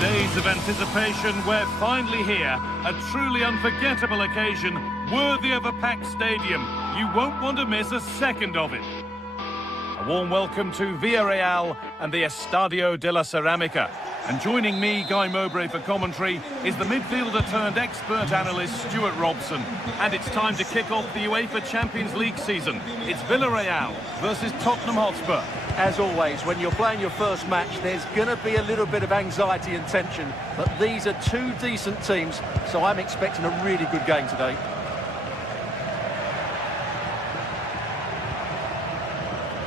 Days of anticipation, we're finally here. A truly unforgettable occasion, worthy of a packed stadium. You won't want to miss a second of it. A warm welcome to Villarreal and the Estadio de la Ceramica. And joining me, Guy Mowbray, for commentary is the midfielder-turned-expert analyst Stuart Robson. And it's time to kick off the UEFA Champions League season. It's Villarreal versus Tottenham Hotspur. As always, when you're playing your first match, there's going to be a little bit of anxiety and tension. But these are two decent teams, so I'm expecting a really good game today.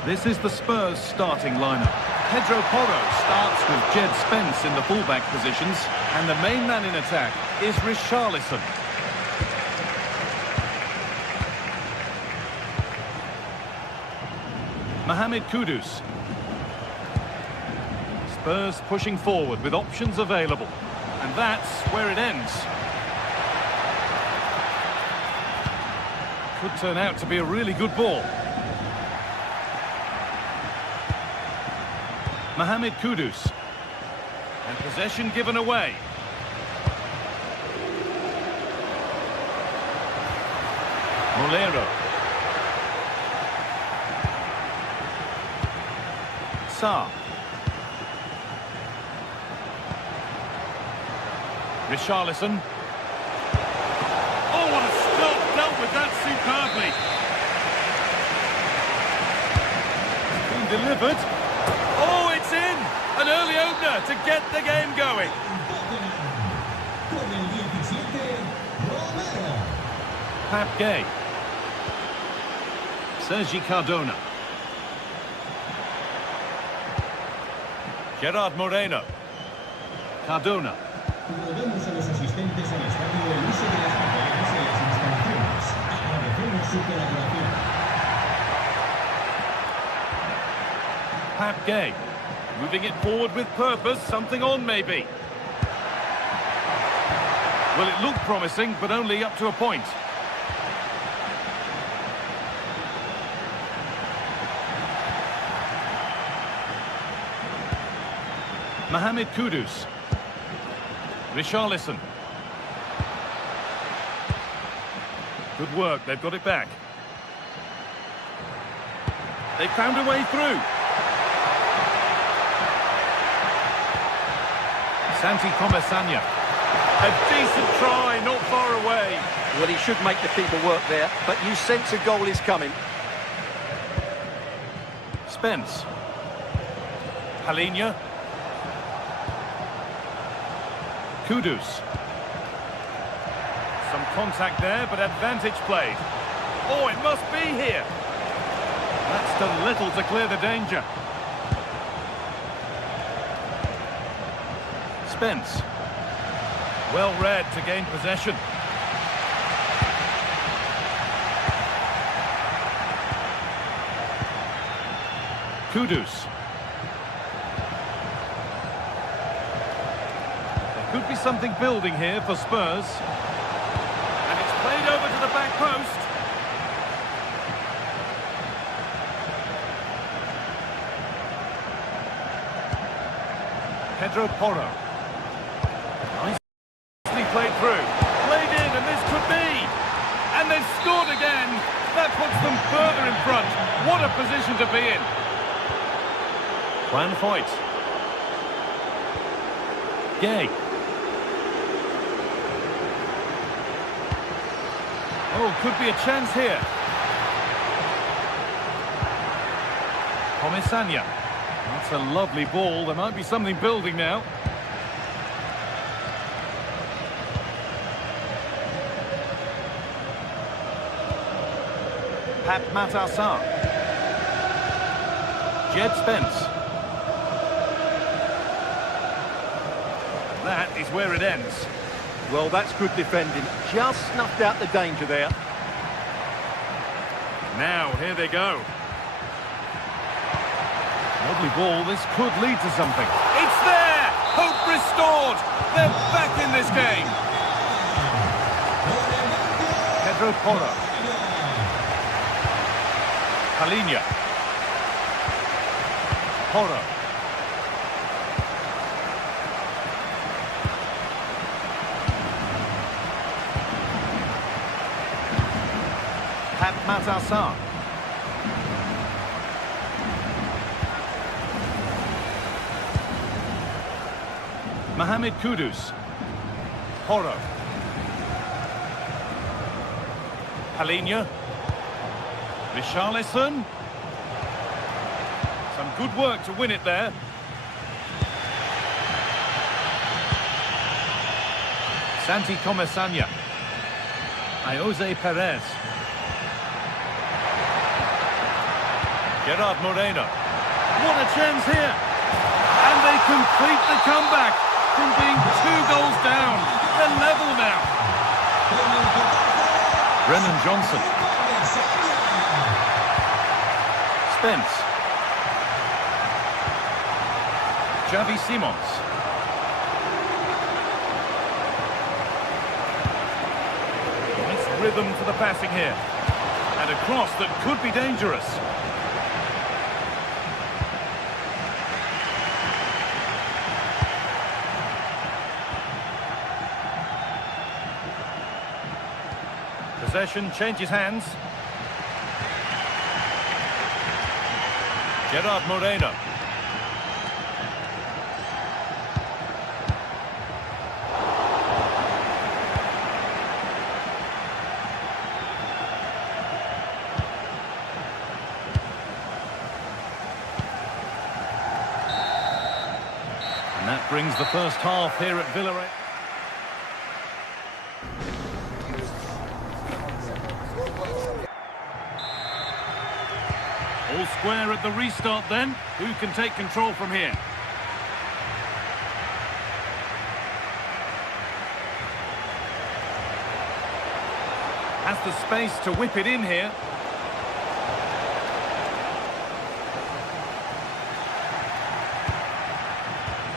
This is the Spurs starting lineup. Pedro Porro starts with Jed Spence in the fullback positions, and the main man in attack is Richarlison. Mohamed Kudus. Spurs pushing forward with options available, and that's where it ends. Could turn out to be a really good ball. Mohamed Kudus. And possession given away. Molero. Sarr. Richarlison. Oh, what a stop! Dealt with that superbly. It's been delivered. Oh, it's in! An early opener to get the game going. Pap Gay. Sergi Cardona. Gerard Moreno. Cardona. Volvemos a los asistentes al estadio el uso de las pantallas y las instalaciones. Agradecemos su colaboración. Pap Gay. Moving it forward with purpose. Something on, maybe. Well, it looked promising, but only up to a point. Mohamed Kudus. Richarlison. Good work, they've got it back. They found a way through. Santi Comesaña. A decent try, not far away. Well, he should make the keeper work there, but you sense a goal is coming. Spence. Palhinha. Kudus. Some contact there, but advantage played. Oh, it must be here. That's done little to clear the danger. Spence. Well read to gain possession. Kudus. There could be something building here for Spurs. And it's played over to the back post. Pedro Porro. Nicely played through. Played in, and this could be. And they've scored again. That puts them further in front. What a position to be in. Juan Foyt. Gay. Oh, could be a chance here. Comesaña. That's a lovely ball. There might be something building now. Pat Matassar. Jed Spence. That is where it ends. Well, that's good defending. Just snuffed out the danger there. Now, here they go. Lovely ball. This could lead to something. It's there! Hope restored! They're back in this game. Pedro Porro. Palhinha. Porro. Matasar. Mohamed Kudus. Horo. Palinha. Richarlison. Some good work to win it there. Santi Comesaña. Jose Perez. Gerard Moreno. What a chance here. And they complete the comeback from being 2 goals down. They're level now. Brennan Johnson. Spence. Xavi Simons. Nice rhythm to the passing here. And a cross that could be dangerous. Possession changes hands. Gerard Moreno. And that brings the first half here at Villarreal. All square at the restart then. Who can take control from here? Has the space to whip it in here.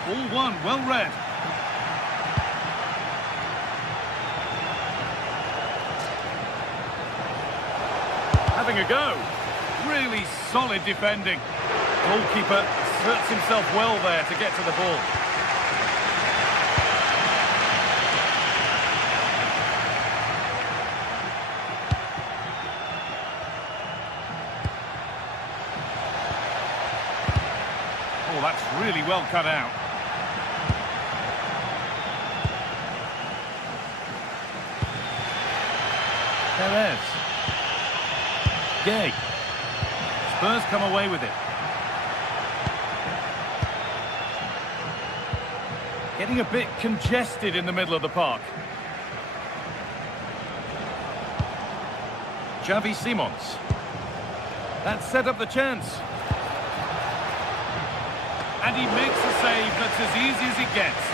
All one, well read. Having a go. Really solid defending. Goalkeeper asserts himself well there to get to the ball. Oh, that's really well cut out. Perez. Gay. Spurs come away with it. Getting a bit congested in the middle of the park. Xavi Simons. That set up the chance. And he makes a save that's as easy as it gets.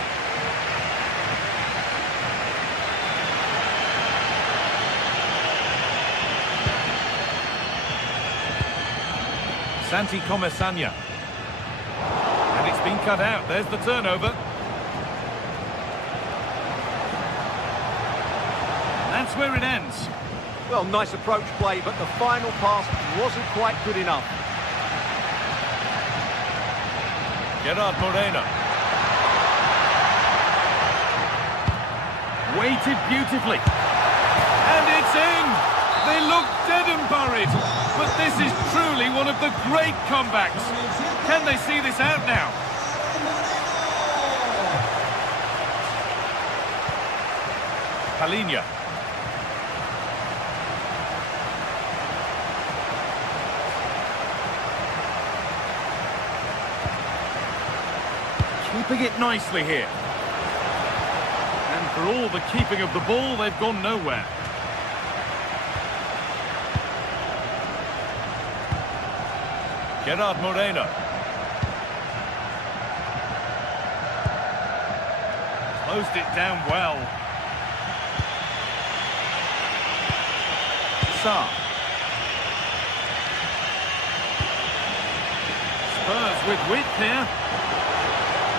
Santi Comesaña. And it's been cut out. There's the turnover. That's where it ends. Well, nice approach play, but the final pass wasn't quite good enough. Gerard Moreno. Weighted beautifully. And it's in! They look dead and buried, but this is truly one of the great comebacks. Can they see this out now? Palinha. Keeping it nicely here. And for all the keeping of the ball, they've gone nowhere. Gerard Moreno. Closed it down well. Sarr. Spurs with width here.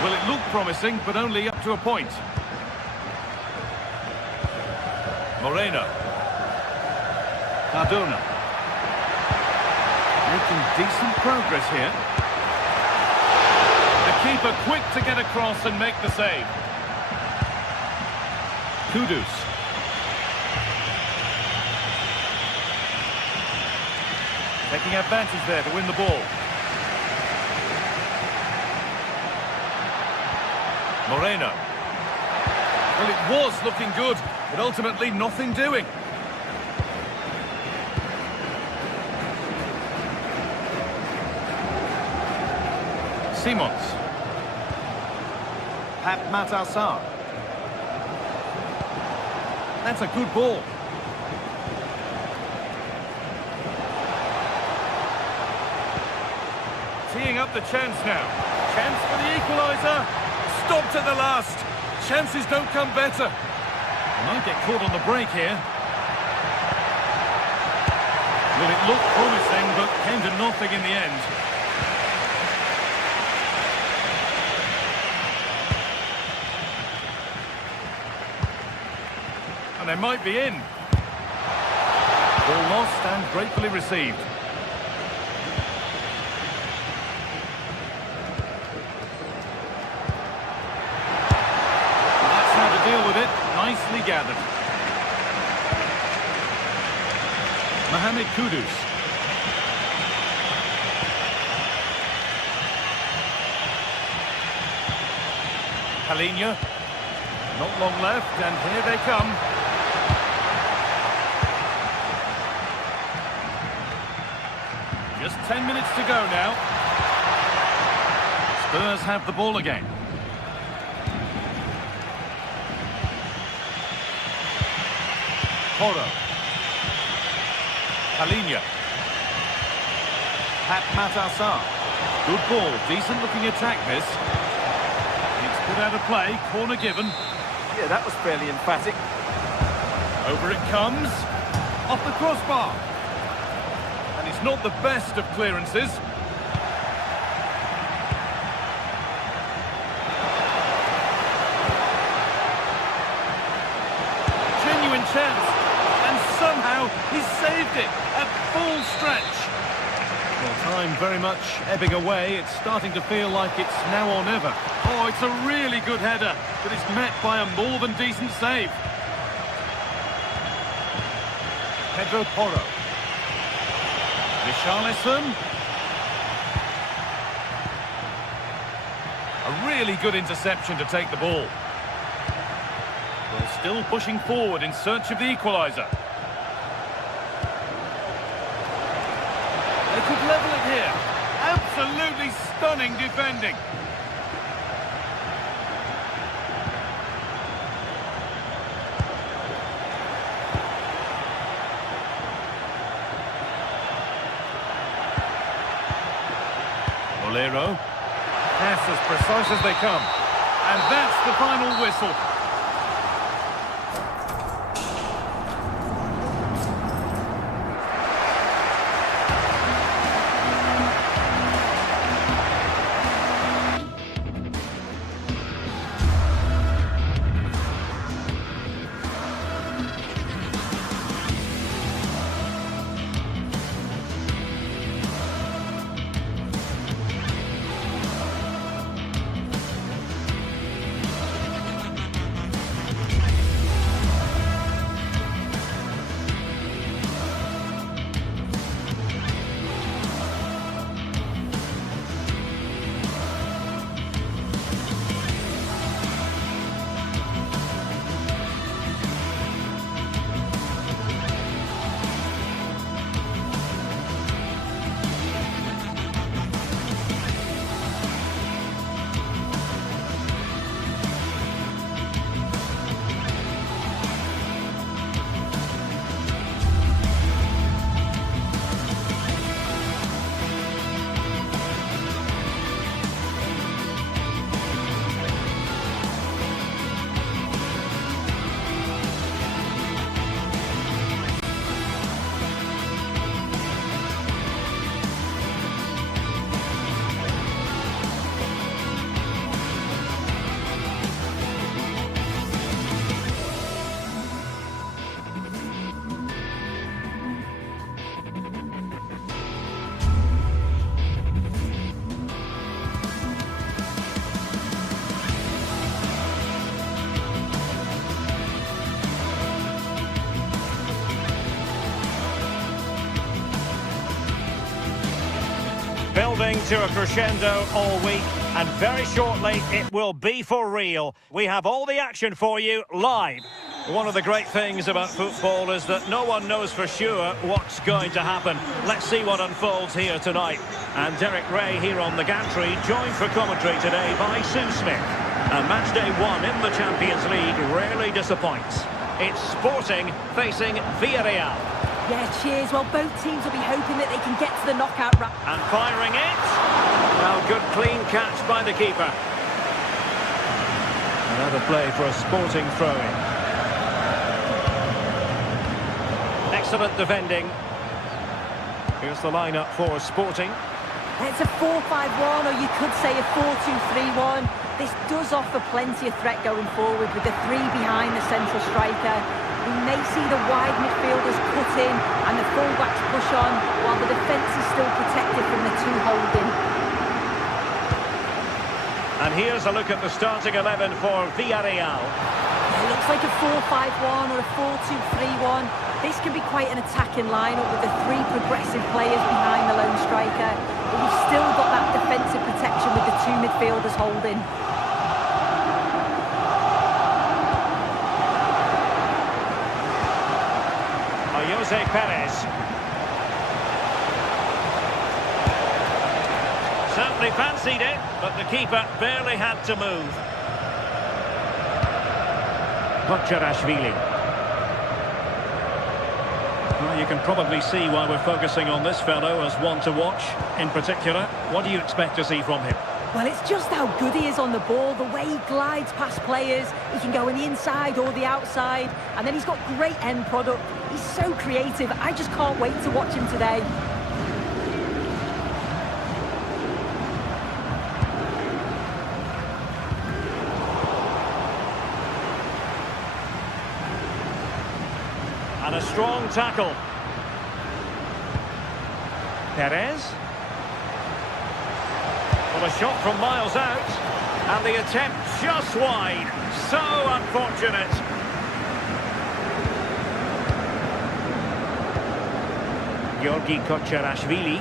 Well, it looked promising, but only up to a point. Moreno. Cardona. Making decent progress here. The keeper quick to get across and make the save. Kudus. Taking advantage there to win the ball. Moreno. Well, it was looking good, but ultimately nothing doing. Simons. Matassar. That's a good ball. Teeing up the chance now. Chance for the equaliser. Stopped at the last. Chances don't come better. They might get caught on the break here. Well, it looked promising, but came to nothing in the end. And they might be in. Ball lost and gratefully received. That's how to deal with it. Nicely gathered. Mohamed Kudus. Palinha. Not long left, and here they come. Just 10 minutes to go now. Spurs have the ball again. Porro. Palinha. Matassar. Good ball, decent looking attack this. It's put out of play, corner given. Yeah, that was fairly emphatic. Over it comes. Off the crossbar. And it's not the best of clearances. Genuine chance. And somehow he's saved it at full stretch. Well, time very much ebbing away. It's starting to feel like it's now or never. Oh, it's a really good header, but it's met by a more than decent save. Pedro Porro. Richarlison. A really good interception to take the ball. Well, still pushing forward in search of the equaliser. They could level it here. Absolutely stunning defending. Bolero. Pass as precise as they come. And that's the final whistle. to a crescendo all week, and very shortly it will be for real. We have all the action for you live. One of the great things about football is that no one knows for sure what's going to happen. Let's see what unfolds here tonight. And Derek Ray here on the gantry, joined for commentary today by Sue Smith. And match day 1 in the Champions League rarely disappoints. It's Sporting facing Villarreal. Yeah, cheers. Well, both teams will be hoping that they can get to the knockout round. And firing it. Well, good clean catch by the keeper. Another play for a Sporting throw-in. Excellent defending. Here's the lineup for Sporting. It's a 4-5-1, or you could say a 4-2-3-1. This does offer plenty of threat going forward with the 3 behind the central striker. We may see the wide midfielders cut in and the full-backs push on, while the defence is still protected from the 2 holding. And here's a look at the starting 11 for Villarreal. It looks like a 4-5-1 or a 4-2-3-1. This can be quite an attacking lineup with the 3 progressive players behind the lone striker. But we've still got that defensive protection with the 2 midfielders holding. Jose Perez. Certainly fancied it, but the keeper barely had to move. Kocherashvili. Well, you can probably see why we're focusing on this fellow as one to watch. In particular, what do you expect to see from him? Well, it's just how good he is on the ball, the way he glides past players. He can go on the inside or the outside, and then he's got great end product. He's so creative. I just can't wait to watch him today. And a strong tackle. Perez. Well, a shot from miles out, and the attempt just wide. So unfortunate. Georgi Kocherashvili.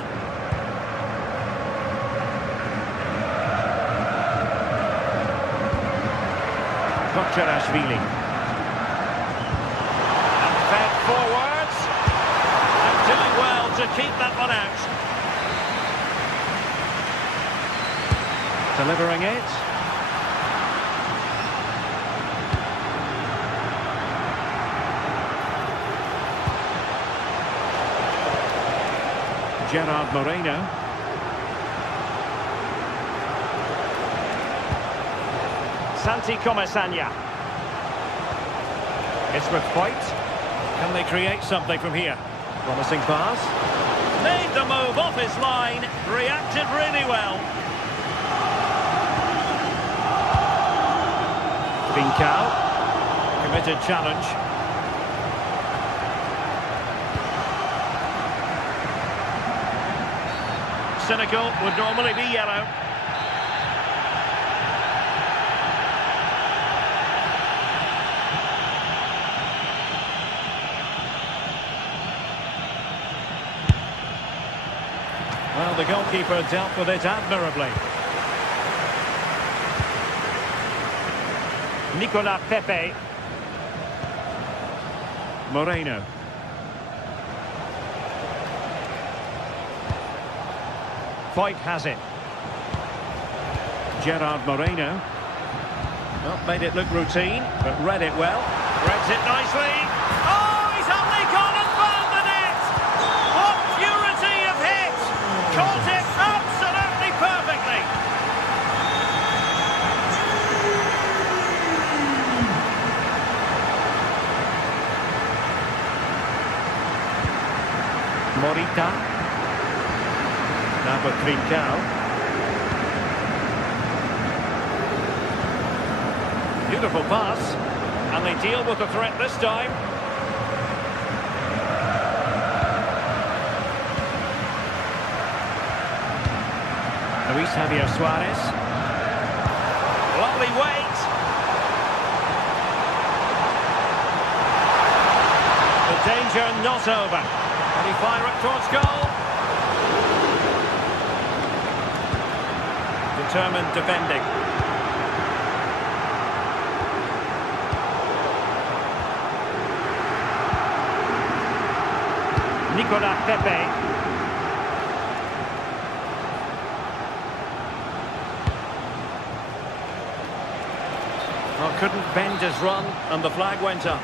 Kocherashvili. And fed forwards. And doing well to keep that one out. Delivering it. Gerard Moreno. Santi Comesaña. It's with White. Can they create something from here? Promising pass. Made the move off his line. Reacted really well. Trincao. Committed challenge. Cynical would normally be yellow. Well, the goalkeeper dealt with it admirably. Nicolas Pepe. Moreno. Foyt has it. Gerard Moreno. Well, made it look routine, but read it well. Reads it nicely. Oh, he's only gone and found the net! What purity of hit! Caught it absolutely perfectly! Morita. Now for Trincao. Beautiful pass. And they deal with the threat this time. Luis Javier Suarez. Lovely weight. The danger not over. Can he fire it towards goal? determined defending. Nicolas Pepe. Well, couldn't bend his run, and the flag went up.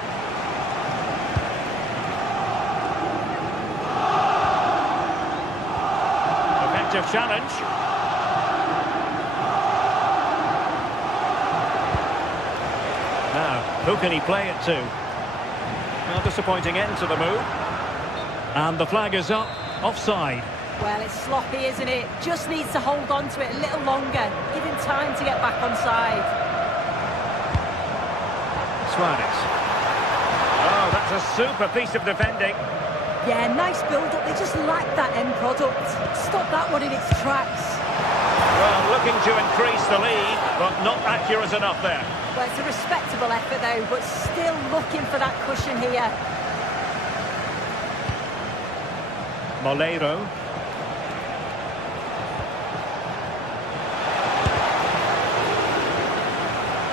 Effective challenge. Now, who can he play it to? Well, disappointing end to the move. And the flag is up, offside. Well, it's sloppy, isn't it? Just needs to hold on to it a little longer. Give him time to get back on side. Suarez. Oh, that's a super piece of defending. Yeah, nice build-up. They just lack that end product. Stop that one in its tracks. Well, looking to increase the lead, but not accurate enough there. Well, it's a respectable effort, though, but still looking for that cushion here. Moleiro.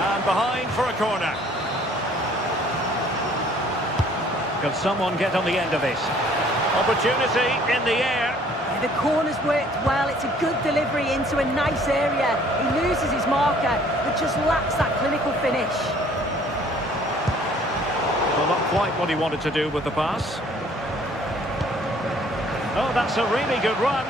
And behind for a corner. Can someone get on the end of this? Opportunity in the air. Yeah, the corner's worked well. It's a good delivery into a nice area. He loses his marker, but just lacks that clinical finish. Well, not quite what he wanted to do with the pass. Oh, that's a really good run.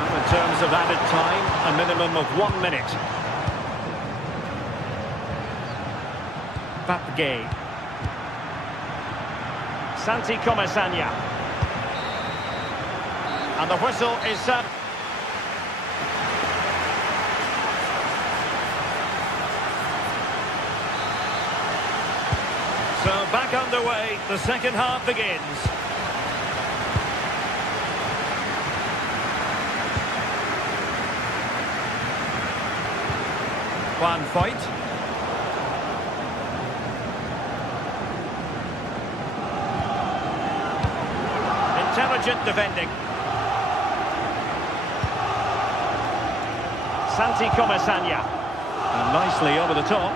And in terms of added time, a minimum of 1 minute. Papgay. Santi Comesaña. And the whistle is set. So back underway, the second half begins. Juan Foyt. Intelligent defending. Santi Comesaña. And nicely over the top.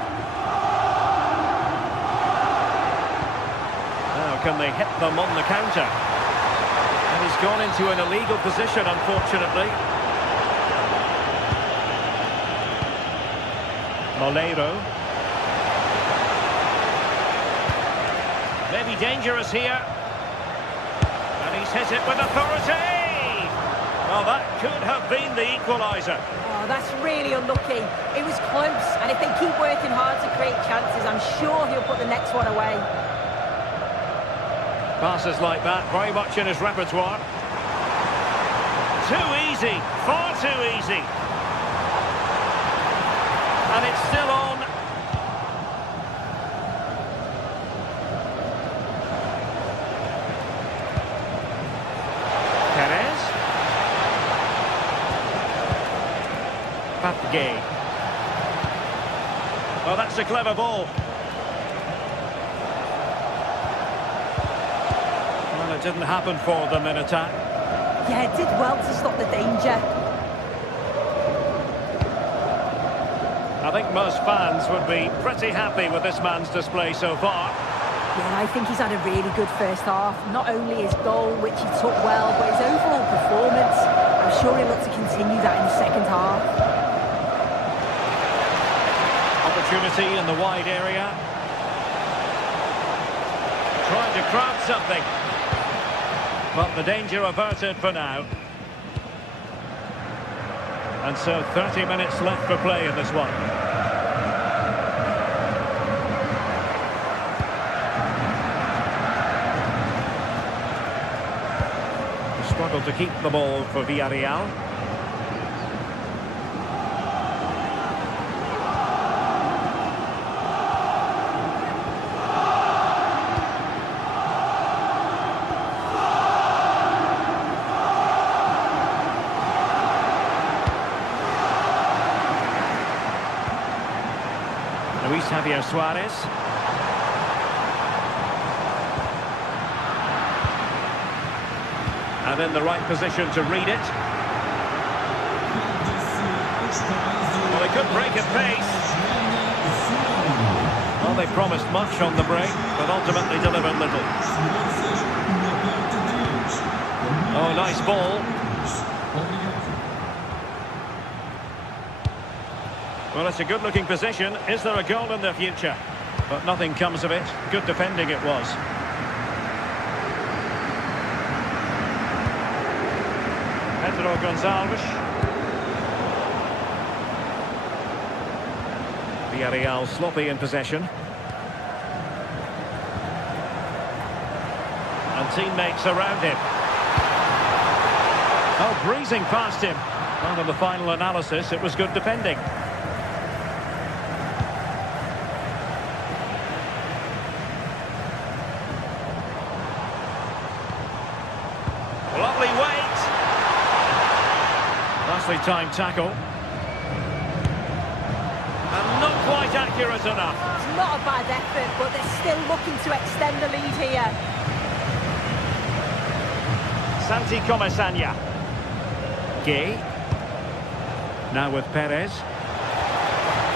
Can they hit them on the counter? And he's gone into an illegal position, unfortunately. Moleiro. Maybe dangerous here. And he's hit it with authority! Well, that could have been the equaliser. Oh, that's really unlucky. It was close, and if they keep working hard to create chances, I'm sure he'll put the next one away. Passes like that, very much in his repertoire. Too easy, far too easy. And it's still on. Perez. Papgay. Well, that's a clever ball. It didn't happen for them in attack. Yeah, it did well to stop the danger. I think most fans would be pretty happy with this man's display so far. Yeah, I think he's had a really good first half. Not only his goal, which he took well, but his overall performance. I'm sure he'll look to continue that in the second half. Opportunity in the wide area. Trying to craft something. But the danger averted for now. And so 30 minutes left for play in this one. Struggled to keep the ball for Villarreal. Javier Suarez. And in the right position to read it. Well, they could break at pace. Well, they promised much on the break, but ultimately delivered little. Oh, nice ball. Well, it's a good-looking position. Is there a goal in the future? But nothing comes of it. Good defending it was. Pedro Gonçalves. Villarreal sloppy in possession. And teammates around him. Oh, breezing past him. Well, in the final analysis, it was good defending. Lovely weight. Nicely timed tackle. And not quite accurate enough. It's not a bad effort, but they're still looking to extend the lead here. Santi Comesaña. Gay. Now with Perez.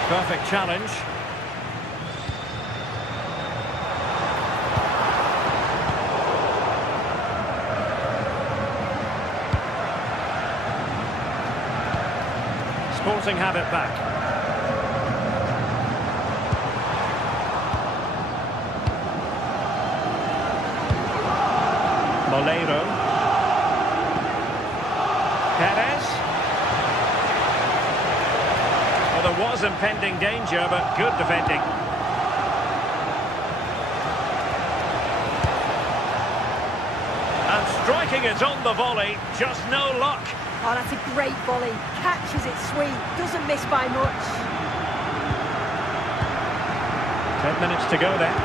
Perfect challenge. Sporting have it back. Moleiro. Perez. Well, there was impending danger, but good defending. And striking it on the volley, just no luck. Oh, that's a great volley. Catches it sweet. Doesn't miss by much. 10 minutes to go then.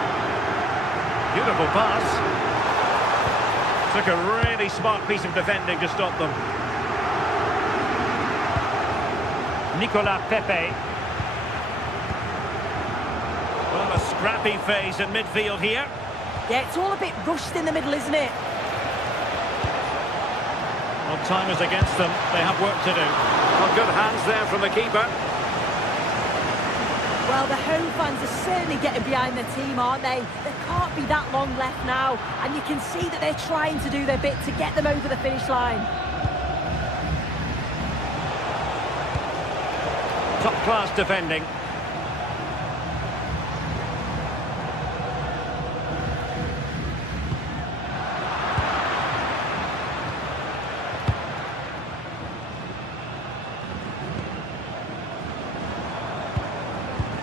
Beautiful pass. Took a really smart piece of defending to stop them. Nicolas Pepe. Well, a scrappy phase in midfield here. Yeah, it's all a bit rushed in the middle, isn't it? Well, time is against them. They have work to do. Well, good hands there from the keeper. Well, the home fans are certainly getting behind their team, aren't they? There can't be that long left now. And you can see that they're trying to do their bit to get them over the finish line. Top-class defending.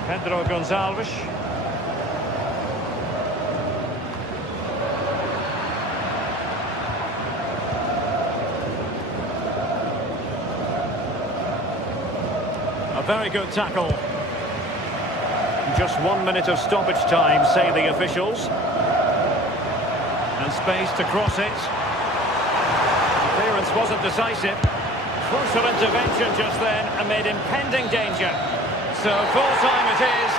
Pedro Gonçalves. A very good tackle. Just 1 minute of stoppage time, say the officials. And space to cross it. Clearance wasn't decisive. Crucial intervention just then amid impending danger. So full time it is.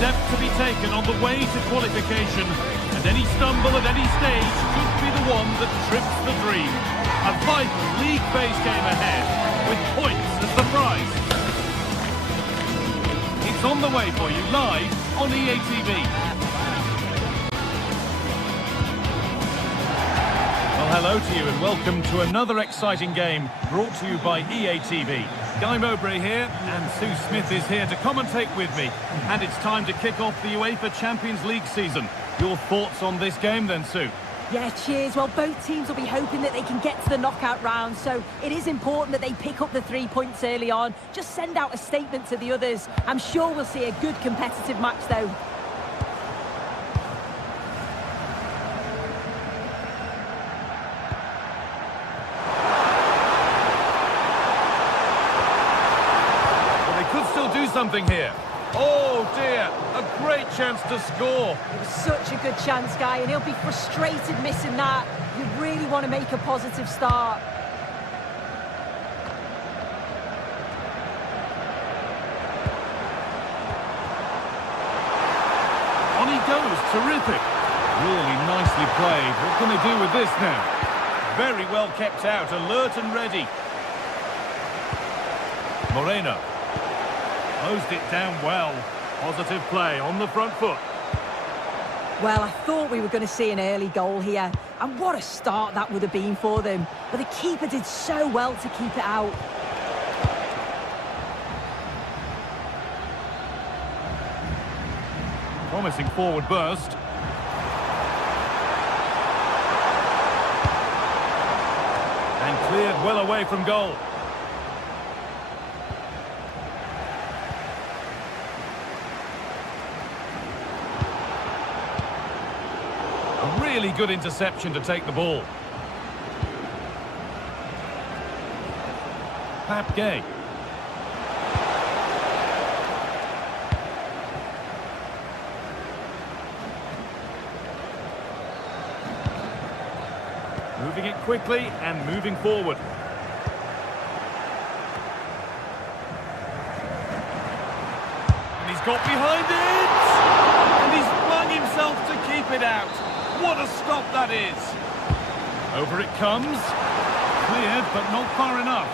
Step to be taken on the way to qualification, and any stumble at any stage could be the one that trips the dream. A vital league-based game ahead, with points as the prize. It's on the way for you live on EA TV. Well, hello to you and welcome to another exciting game brought to you by EA TV. Guy Mowbray here, and Sue Smith is here to commentate with me. And it's time to kick off the UEFA Champions League season. Your thoughts on this game then, Sue? Yeah, cheers. Well, both teams will be hoping that they can get to the knockout round, so it is important that they pick up the 3 points early on. Just send out a statement to the others. I'm sure we'll see a good competitive match, though. Something here. Oh dear, a great chance to score. It was such a good chance, Guy, and he'll be frustrated missing that. You really want to make a positive start. On he goes, terrific. Really nicely played. What can they do with this now? Very well kept out, alert and ready. Moreno. Closed it down well. Positive play on the front foot. Well, I thought we were going to see an early goal here. And what a start that would have been for them. But the keeper did so well to keep it out. Promising forward burst. And cleared well away from goal. Really good interception to take the ball. Pap Gay. Moving it quickly and moving forward. And he's got behind it! And he's flung himself to keep it out. What a stop that is! Over it comes. Cleared, but not far enough.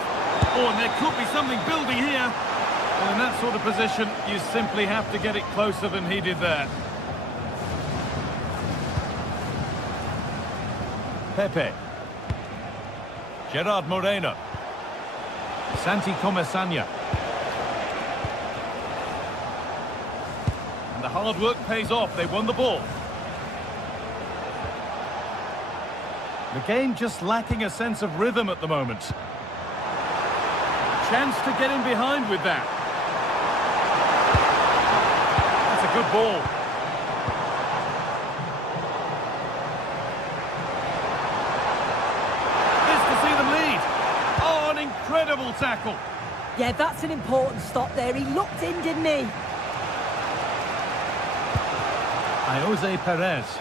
Oh, and there could be something building here. Well, in that sort of position, you simply have to get it closer than he did there. Pepe. Gerard Moreno. Santi Comesania. And the hard work pays off. They won the ball. The game just lacking a sense of rhythm at the moment. Chance to get in behind with that. That's a good ball. This to see them lead. Oh, an incredible tackle. Yeah, that's an important stop there. He looked in, didn't he? Jose Perez.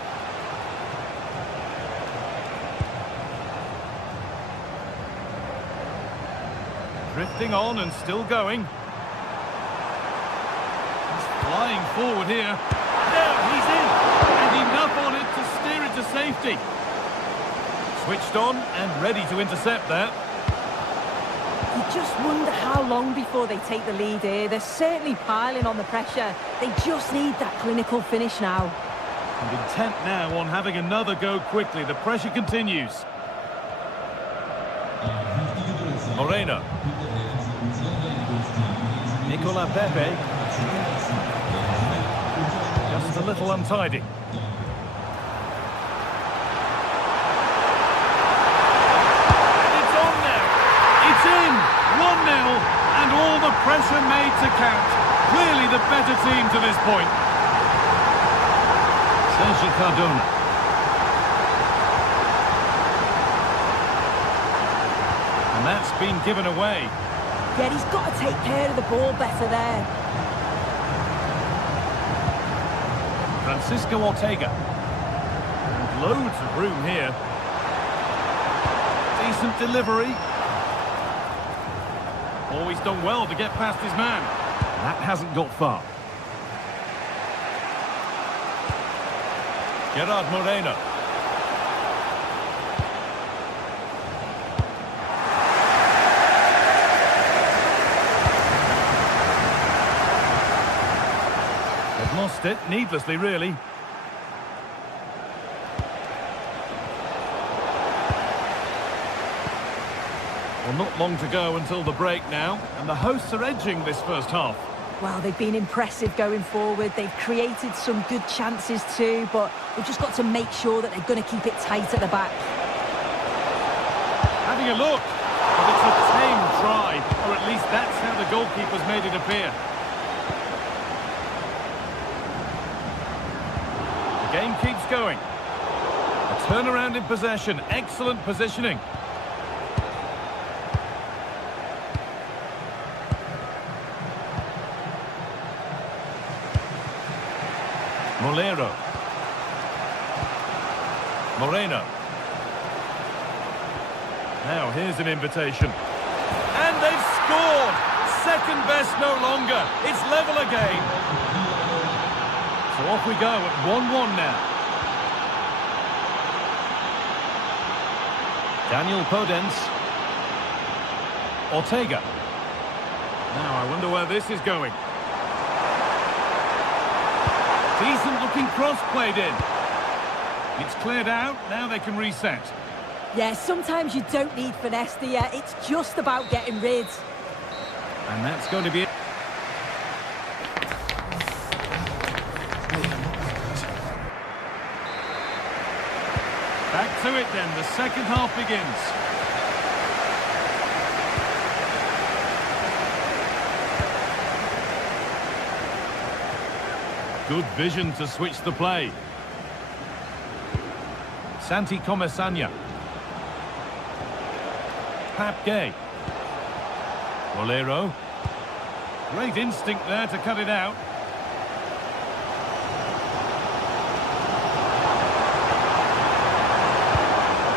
Drifting on and still going. He's flying forward here. There, he's in. And enough on it to steer it to safety. Switched on and ready to intercept that. You just wonder how long before they take the lead here. They're certainly piling on the pressure. They just need that clinical finish now. And intent now on having another go quickly. The pressure continues. Moreno. Nicola Pepe. Just a little untidy. And it's on now. It's in. 1-0. And all the pressure made to count. Clearly the better team to this point. Sergi Cardona. And that's been given away. Yeah, he's got to take care of the ball better there. Francisco Ortega. And loads of room here. Decent delivery. Always done well to get past his man. That hasn't got far. Gerard Moreno. They've lost it, needlessly, really. Well, not long to go until the break now, and the hosts are edging this first half. Well, they've been impressive going forward. They've created some good chances too, but they've just got to make sure that they're going to keep it tight at the back. Having a look. But it's a tame try, or at least that's how the goalkeeper's made it appear. The game keeps going. A turnaround in possession. Excellent positioning. Molero. Moreno. Now here's an invitation. And they've scored! Second best no longer. It's level again. So off we go at 1-1 now. Daniel Podence. Ortega. Now I wonder where this is going. Decent looking cross played in. It's cleared out, now they can reset. Yeah, sometimes you don't need finesse, do you? It's just about getting rid. And that's going to be it. Back to it then, the second half begins. Good vision to switch the play. Santi Comesanya. Pap Gay. Molero. Great instinct there to cut it out.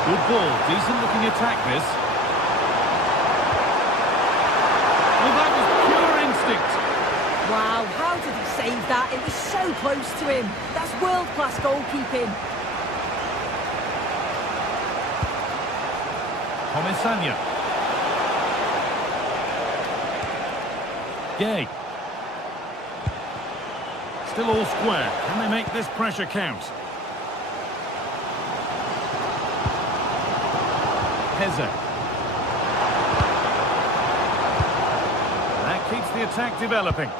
Good ball, decent looking attack this. Oh, that was pure instinct. Wow, how did he save that? It was so close to him. That's world-class goalkeeping. Comesanya. Gay. Still all square. Can they make this pressure count? Heze. That keeps the attack developing.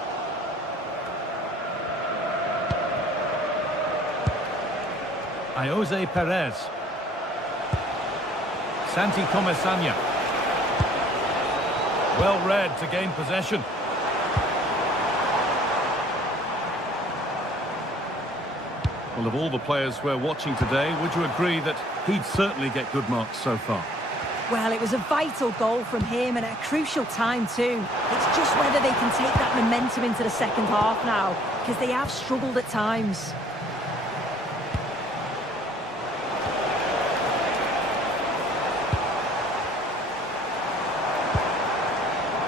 Jose Perez. Santi Comesanya. Well read to gain possession. Well, of all the players we're watching today, would you agree that he'd certainly get good marks so far? Well, it was a vital goal from him and at a crucial time too. It's just whether they can take that momentum into the second half now, because they have struggled at times.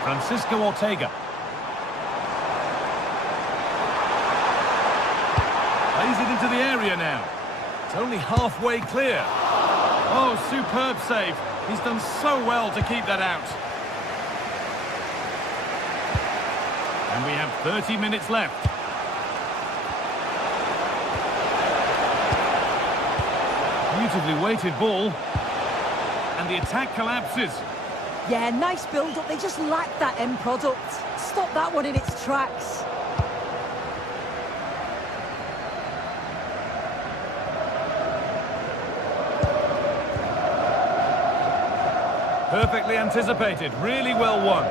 Francisco Ortega. Plays it into the area now. It's only halfway clear. Oh, superb save. He's done so well to keep that out. And we have 30 minutes left. Beautifully weighted ball. And the attack collapses. Yeah, nice build-up. They just lack that end product. Stop that one in its tracks. Perfectly anticipated. Really well won.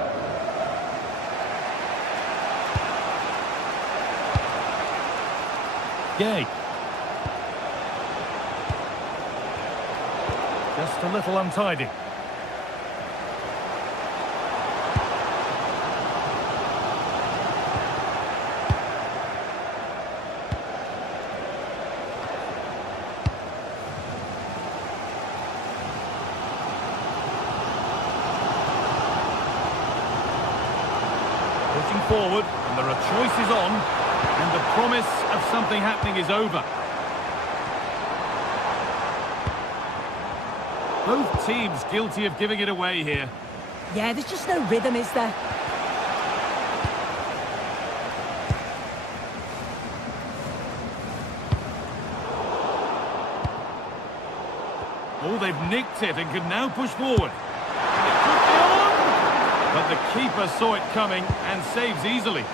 Gay. Just a little untidy. Pushing forward, and there are choices on, and the promise of something happening is over. Both teams guilty of giving it away here. Yeah, there's just no rhythm, is there? Oh, they've nicked it and can now push forward. It could be on! But the keeper saw it coming and saves easily.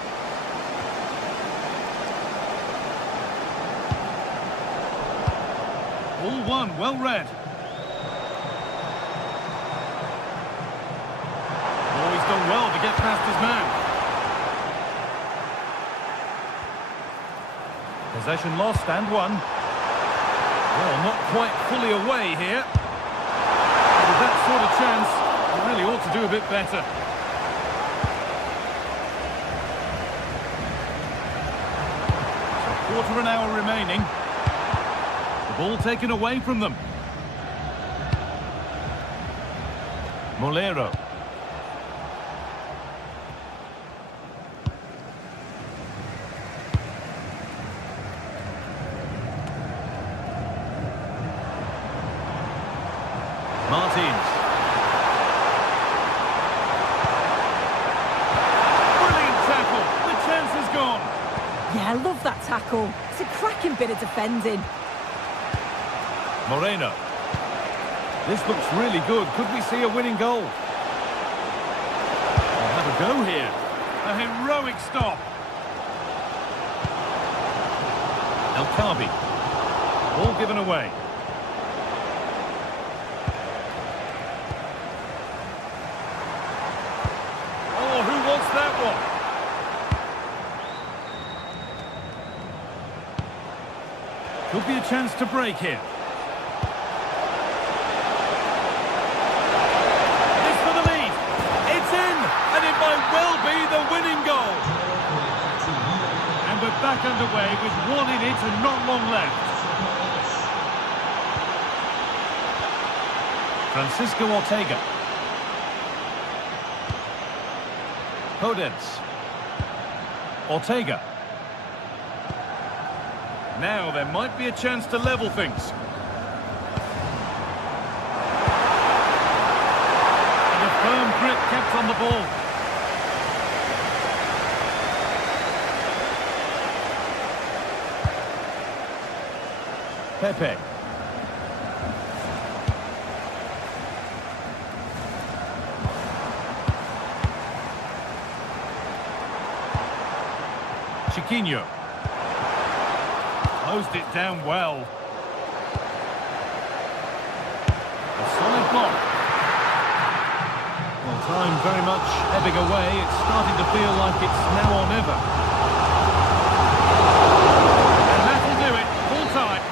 All one, well read. Oh, he's done well to get past his man. Possession lost and won. Well, not quite fully away here. With that sort of chance, he really ought to do a bit better. So, quarter of an hour remaining. The ball taken away from them. Molero. Martins. Brilliant tackle. The chance is gone. Yeah, I love that tackle. It's a cracking bit of defending. Moreno. This looks really good. Could we see a winning goal? We'll have a go here. A heroic stop. El Khabi. Ball given away. Oh, who wants that one? Could be a chance to break here. Will be the winning goal. And we're back underway with one in it and not long left. Francisco Ortega. Podence. Ortega. Now there might be a chance to level things. And a firm grip kept on the ball. Pepe. Chiquinho. Closed it down well. A solid block. Well, time very much ebbing away. It's starting to feel like it's now or never. And that'll do it. Full time.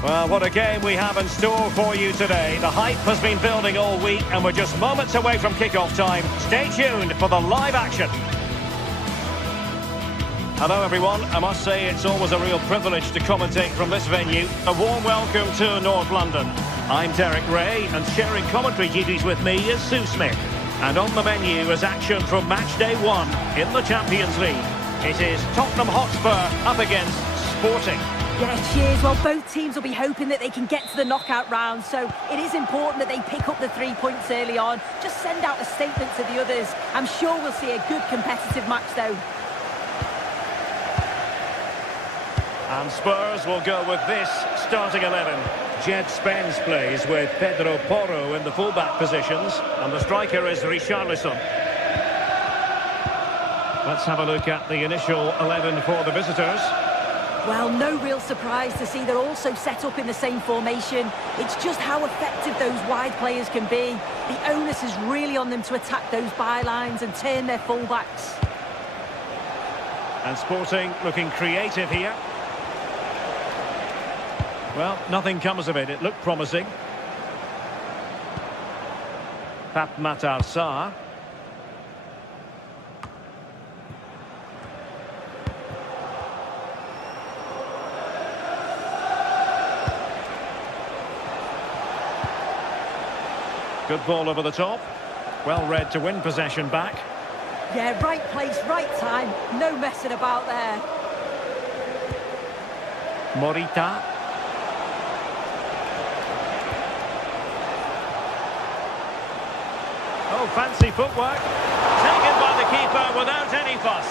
Well, what a game we have in store for you today. The hype has been building all week and we're just moments away from kick-off time. Stay tuned for the live action. Hello everyone, I must say it's always a real privilege to commentate from this venue. A warm welcome to North London. I'm Derek Ray and sharing commentary duties with me is Sue Smith. And on the menu is action from match day 1 in the Champions League. It is Tottenham Hotspur up against Sporting. Yeah, cheers. Well, both teams will be hoping that they can get to the knockout round, so it is important that they pick up the 3 points early on. Just send out a statement to the others. I'm sure we'll see a good competitive match, though. And Spurs will go with this starting 11. Jed Spence plays with Pedro Porro in the fullback positions, and the striker is Richarlison. Let's have a look at the initial 11 for the visitors. Well, no real surprise to see they're also set up in the same formation. It's just how effective those wide players can be. The onus is really on them to attack those bylines and turn their fullbacks. And Sporting looking creative here. Well, nothing comes of it. It looked promising. Pape Matar Sarr. Good ball over the top. Well read to win possession back. Yeah, right place, right time. No messing about there. Morita. Oh, fancy footwork. Taken by the keeper without any fuss.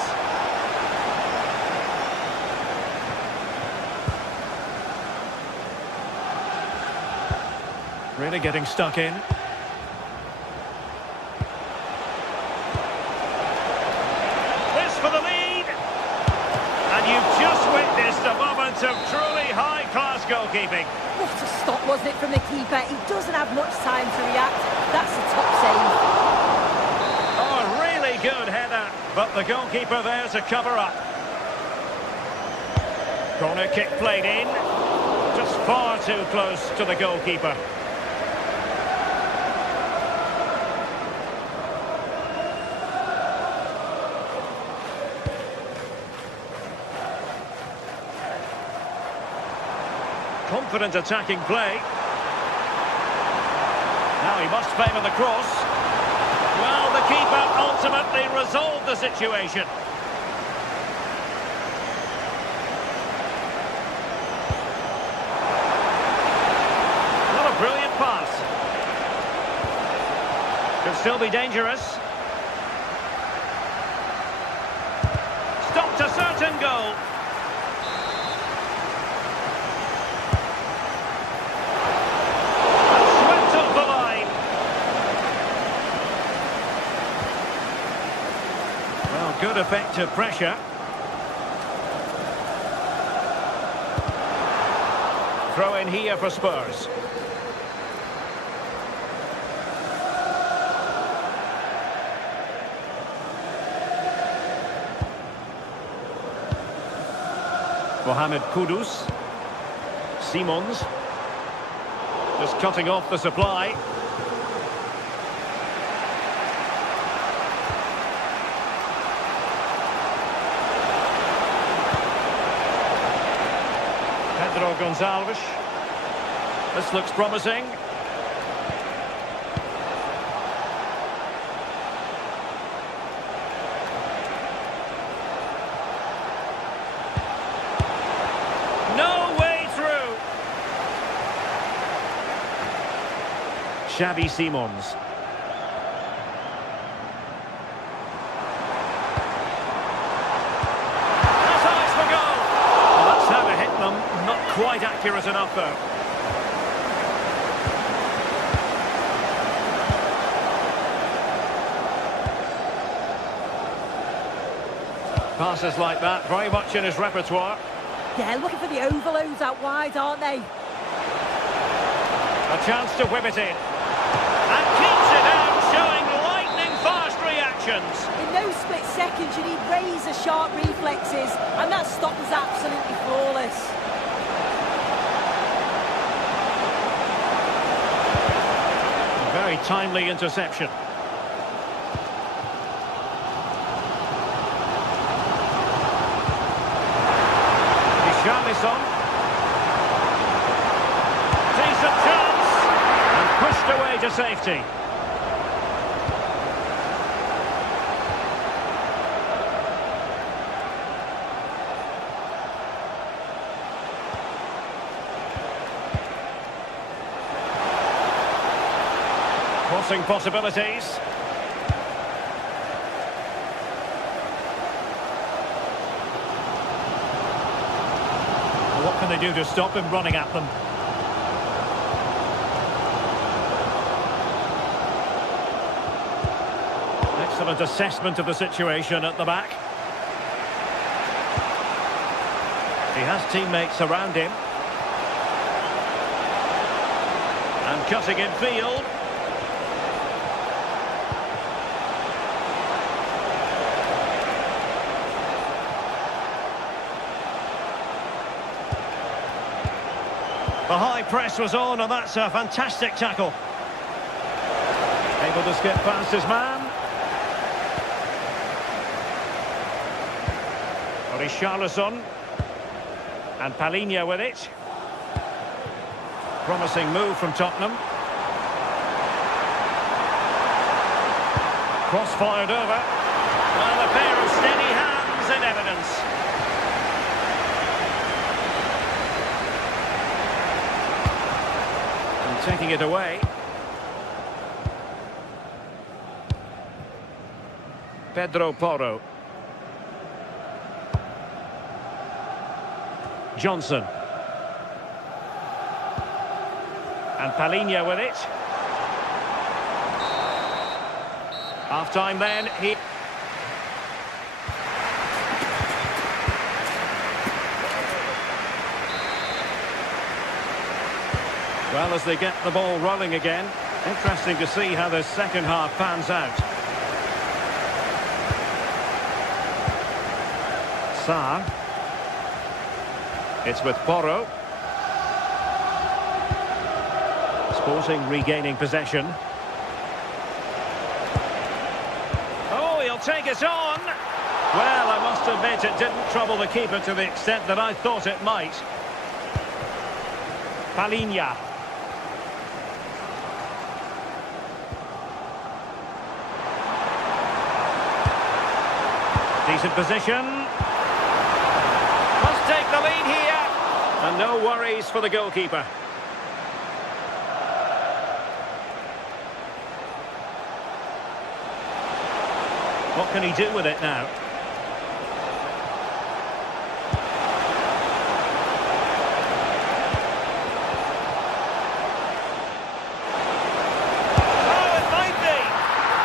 Really getting stuck in. This for the lead. And you've just witnessed a moment of truly high-class goalkeeping. What a stop, wasn't it, from the keeper? He doesn't have much time to react. That's a top save. Oh, really good header, but the goalkeeper there to cover up. Corner kick played in. Just far too close to the goalkeeper. Confident attacking play. Now he must favour the cross. Well, the keeper ultimately resolved the situation. What a brilliant pass. Could still be dangerous. Stopped a certain goal. Good effective pressure. Throw in here for Spurs. Mohamed Kudus. Simons. Just cutting off the supply. Gonzalez. This looks promising. No way through. Xavi Simons. Quite accurate enough, though. Passes like that, very much in his repertoire. Yeah, looking for the overloads out wide, aren't they? A chance to whip it in. And keeps it out, showing lightning-fast reactions. In those split seconds, you need razor-sharp reflexes, and that stop was absolutely flawless. Very timely interception. Richarlison. Decent chance. And pushed away to safety. crossing possibilities. Well, what can they do to stop him running at them? Excellent assessment of the situation at the back. He has teammates around him. And cutting in field. The high press was on, and that's a fantastic tackle. Able to skip past his man. Richarlison. And Palhinha with it. Promising move from Tottenham. Cross fired over. Well, a pair of steady hands in evidence. And taking it away. Pedro Porro. Johnson. And Palhinha with it. Half-time then. Well, as they get the ball rolling again, interesting to see how the second half pans out. Sarr. It's with Porro. Sporting regaining possession. Oh, he'll take it on. Well, I must admit it didn't trouble the keeper to the extent that I thought it might. Palhinha. Decent position. Must take the lead here. And no worries for the goalkeeper. What can he do with it now? Oh, it might be!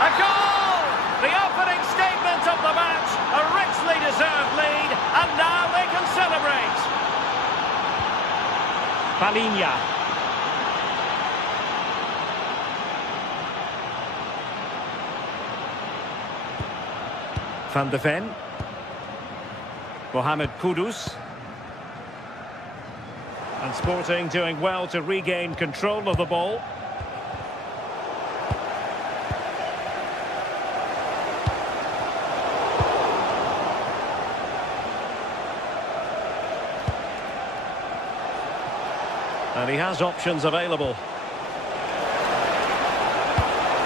A goal! The opening statement of the match. A richly deserved lead. And now they can celebrate. Palhinha. Van de Ven. Mohamed Kudus. And Sporting doing well to regain control of the ball. And he has options available.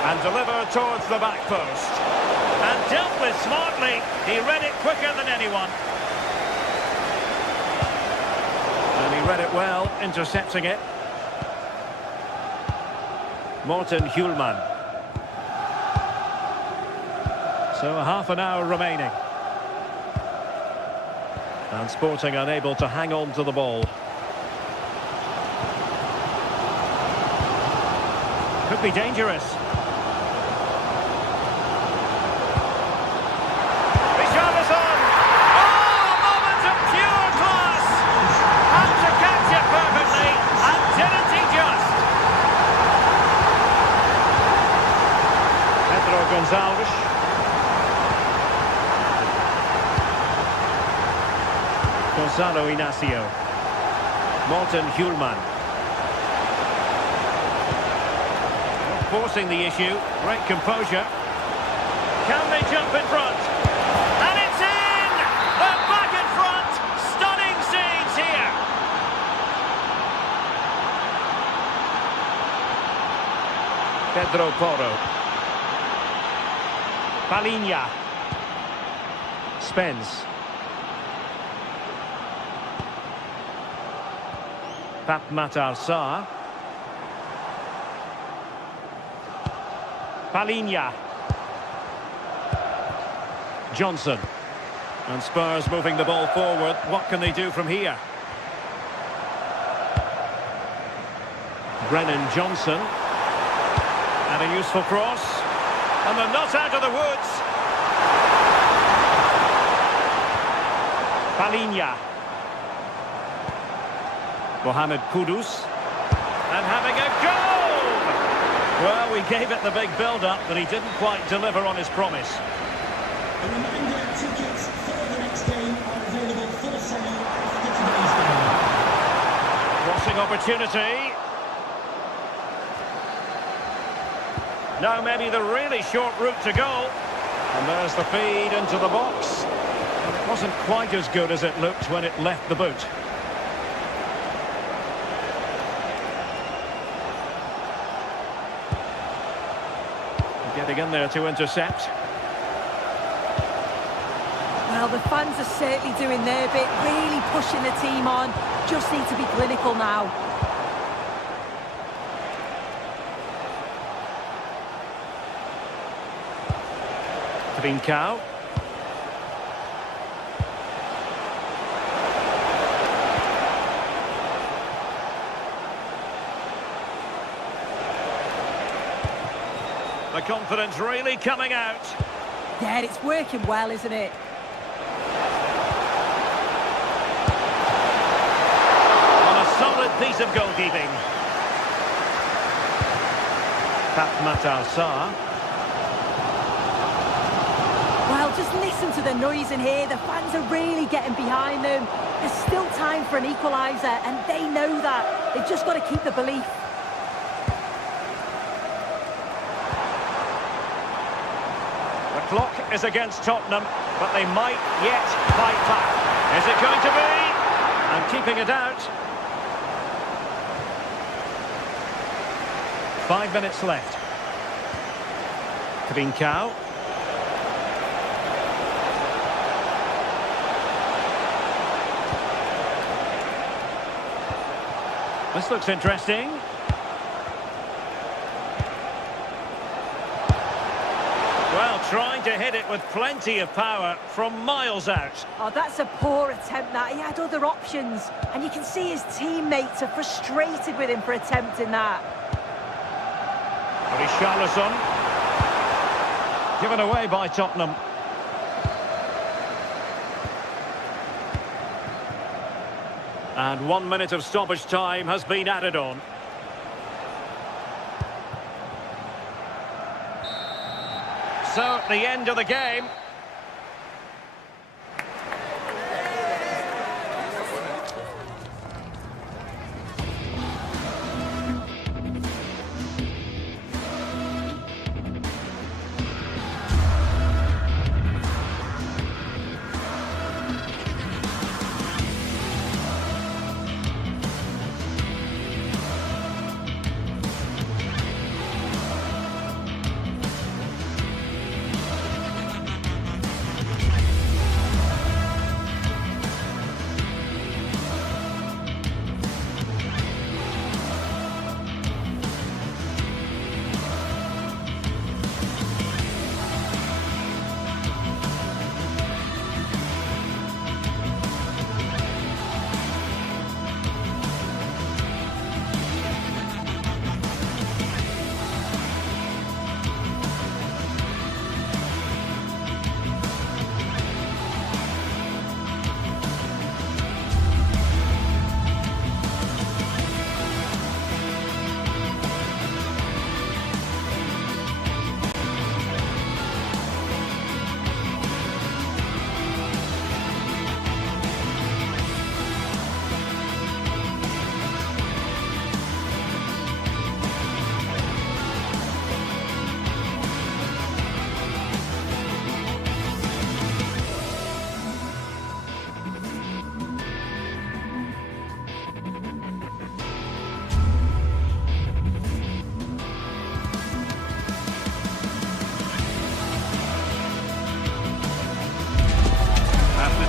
And delivered towards the back post. And dealt with smartly. He read it quicker than anyone. And he read it well, intercepting it. Morten Hjulman. So half an hour remaining. And Sporting unable to hang on to the ball. Could be dangerous. Richarlison! Oh, a moment of pure class! Had to catch it perfectly, and didn't he just? Pedro Gonçalves. Gonzalo Inacio. Morten Hjulman. Forcing the issue, great composure. Can they jump in front? And it's in! They're back in front! Stunning scenes here! Pedro Porro. Palhinha. Spence. Pape Matar Sarr. Palinha. Johnson. And Spurs moving the ball forward. What can they do from here? Brennan Johnson. And a useful cross. And they're not out of the woods. Palinha. Mohamed Kudus. And having a goal! Well, we gave it the big build-up, but he didn't quite deliver on his promise. A reminder, tickets for the next game are available for sale after today's game. Crossing opportunity. Now maybe the really short route to go. And there's the feed into the box. And it wasn't quite as good as it looked when it left the boot. Getting in there to intercept. Well, the fans are certainly doing their bit, really pushing the team on. Just need to be clinical now. Trincao. The confidence really coming out. Yeah, it's working well, isn't it? On a solid piece of goalkeeping. Matar Sarr. Well, just listen to the noise in here. The fans are really getting behind them. There's still time for an equaliser, and they know that. They've just got to keep the belief. The clock is against Tottenham, but they might yet fight back. Is it going to be? And keeping it out. 5 minutes left. Trincao. This looks interesting. Well, trying to hit it with plenty of power from miles out. Oh, that's a poor attempt, that. He had other options. And you can see his teammates are frustrated with him for attempting that. Richarlison. Given away by Tottenham. And 1 minute of stoppage time has been added on. So, the end of the game.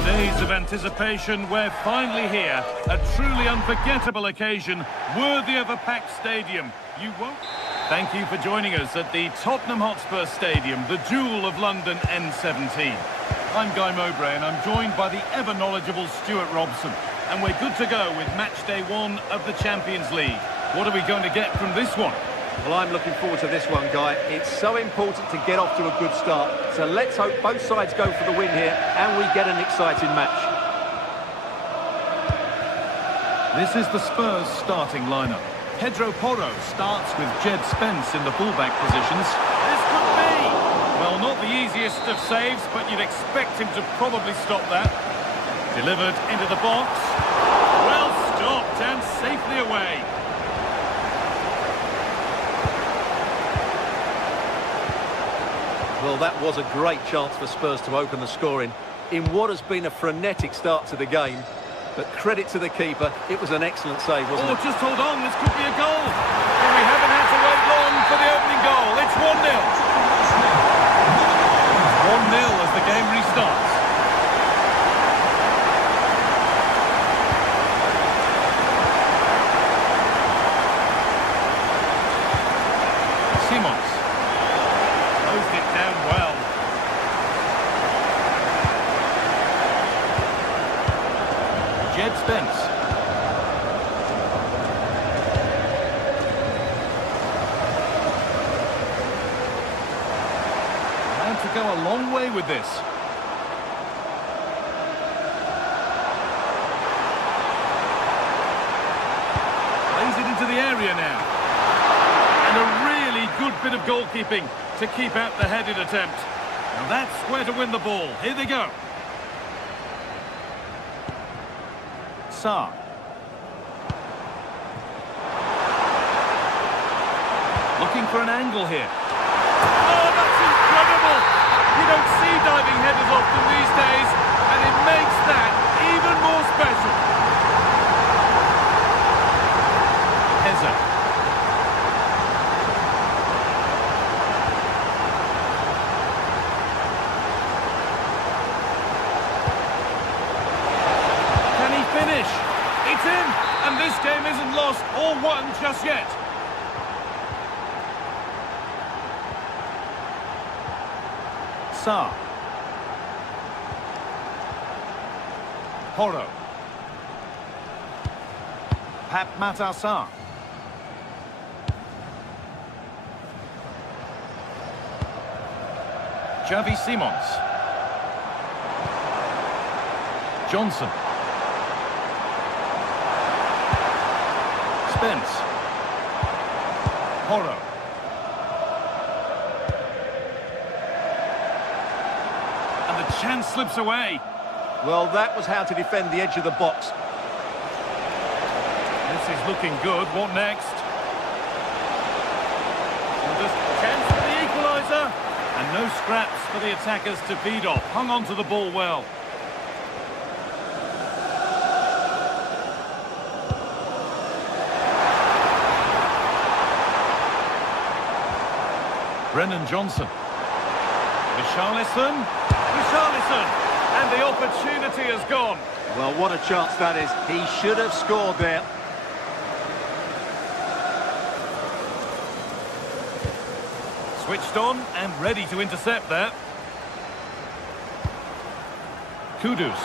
Days of anticipation, we're finally here. A truly unforgettable occasion, worthy of a packed stadium. You won't... Thank you for joining us at the Tottenham Hotspur Stadium, the jewel of London N17. I'm Guy Mowbray and I'm joined by the ever-knowledgeable Stuart Robson. And we're good to go with match day 1 of the Champions League. What are we going to get from this one? Well, I'm looking forward to this one, Guy. It's so important to get off to a good start. So let's hope both sides go for the win here and we get an exciting match. This is the Spurs starting lineup. Pedro Porro starts with Jed Spence in the fullback positions. This could be! Well, not the easiest of saves, but you'd expect him to probably stop that. Delivered into the box. Well stopped and safely away. Well, that was a great chance for Spurs to open the scoring in what has been a frenetic start to the game. But credit to the keeper, it was an excellent save, wasn't it? Just hold on, this could be a goal. And we haven't had to wait long for the opening goal. It's 1-0. It's 1-0 as the game restarts. Simons. Closed it down well. Jed Spence. And to go a long way with this. Plays it into the area now. And a really good bit of goalkeeping to keep out the headed attempt. Now that's where to win the ball. Here they go. Sarr. Looking for an angle here. Oh, that's incredible! You don't see diving headers often these days, and it makes that even more special. Heza. Finish. It's in, and this game isn't lost or won just yet. Sarr. Porro. Pap Matar Sarr. Xavi Simons. Johnson. Spence. Porro. And the chance slips away. Well, that was how to defend the edge of the box. This is looking good. What next? And just chance for the equaliser. And no scraps for the attackers to feed off. Hung on to the ball well. Brennan Johnson. Richarlison. And the opportunity has gone. Well, what a chance that is. He should have scored there. Switched on and ready to intercept that. Kudus.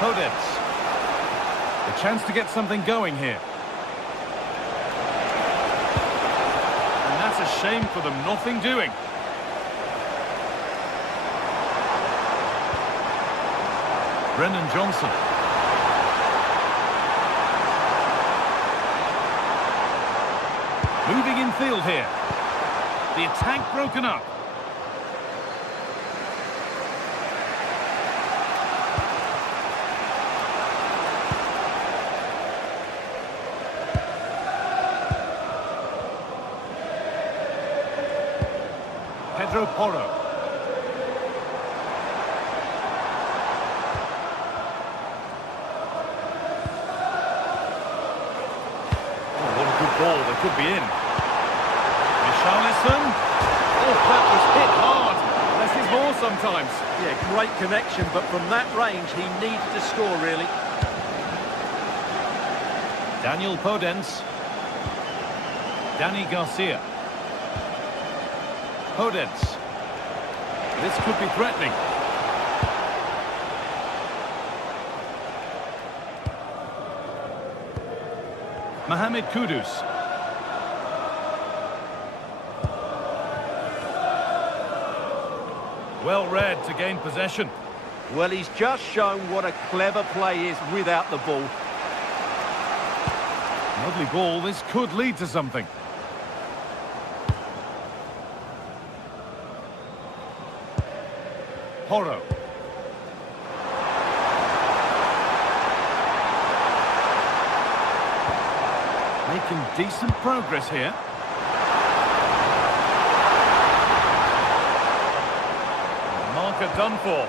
Podence. A chance to get something going here. And that's a shame for them, nothing doing. Brennan Johnson. Moving in field here. The attack broken up. Pedro Porro. Oh, what a good ball. They could be in. Richarlison. Oh, that was hit hard. This is more sometimes. Yeah, great connection, but from that range, he needed to score, really. Daniel Podence. Dani Garcia. Podence. This could be threatening. Mohamed Kudus. Well read to gain possession. Well, he's just shown what a clever play is without the ball. Lovely ball, this could lead to something. Porro. Making decent progress here. Marker done for.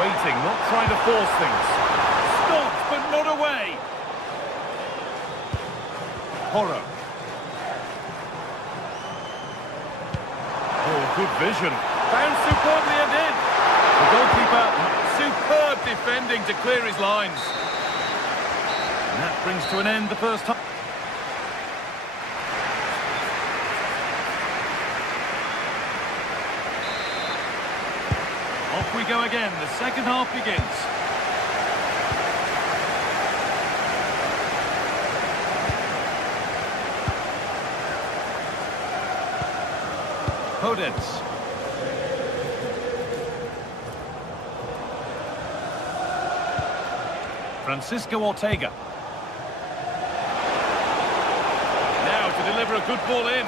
Waiting, not trying to force things. Stopped, but not away. Porro. Oh, good vision. Bounced superbly and in. The goalkeeper, superb defending to clear his lines. And that brings to an end the first half. Off we go again. The second half begins. Podence. Francisco Ortega. Now to deliver a good ball in.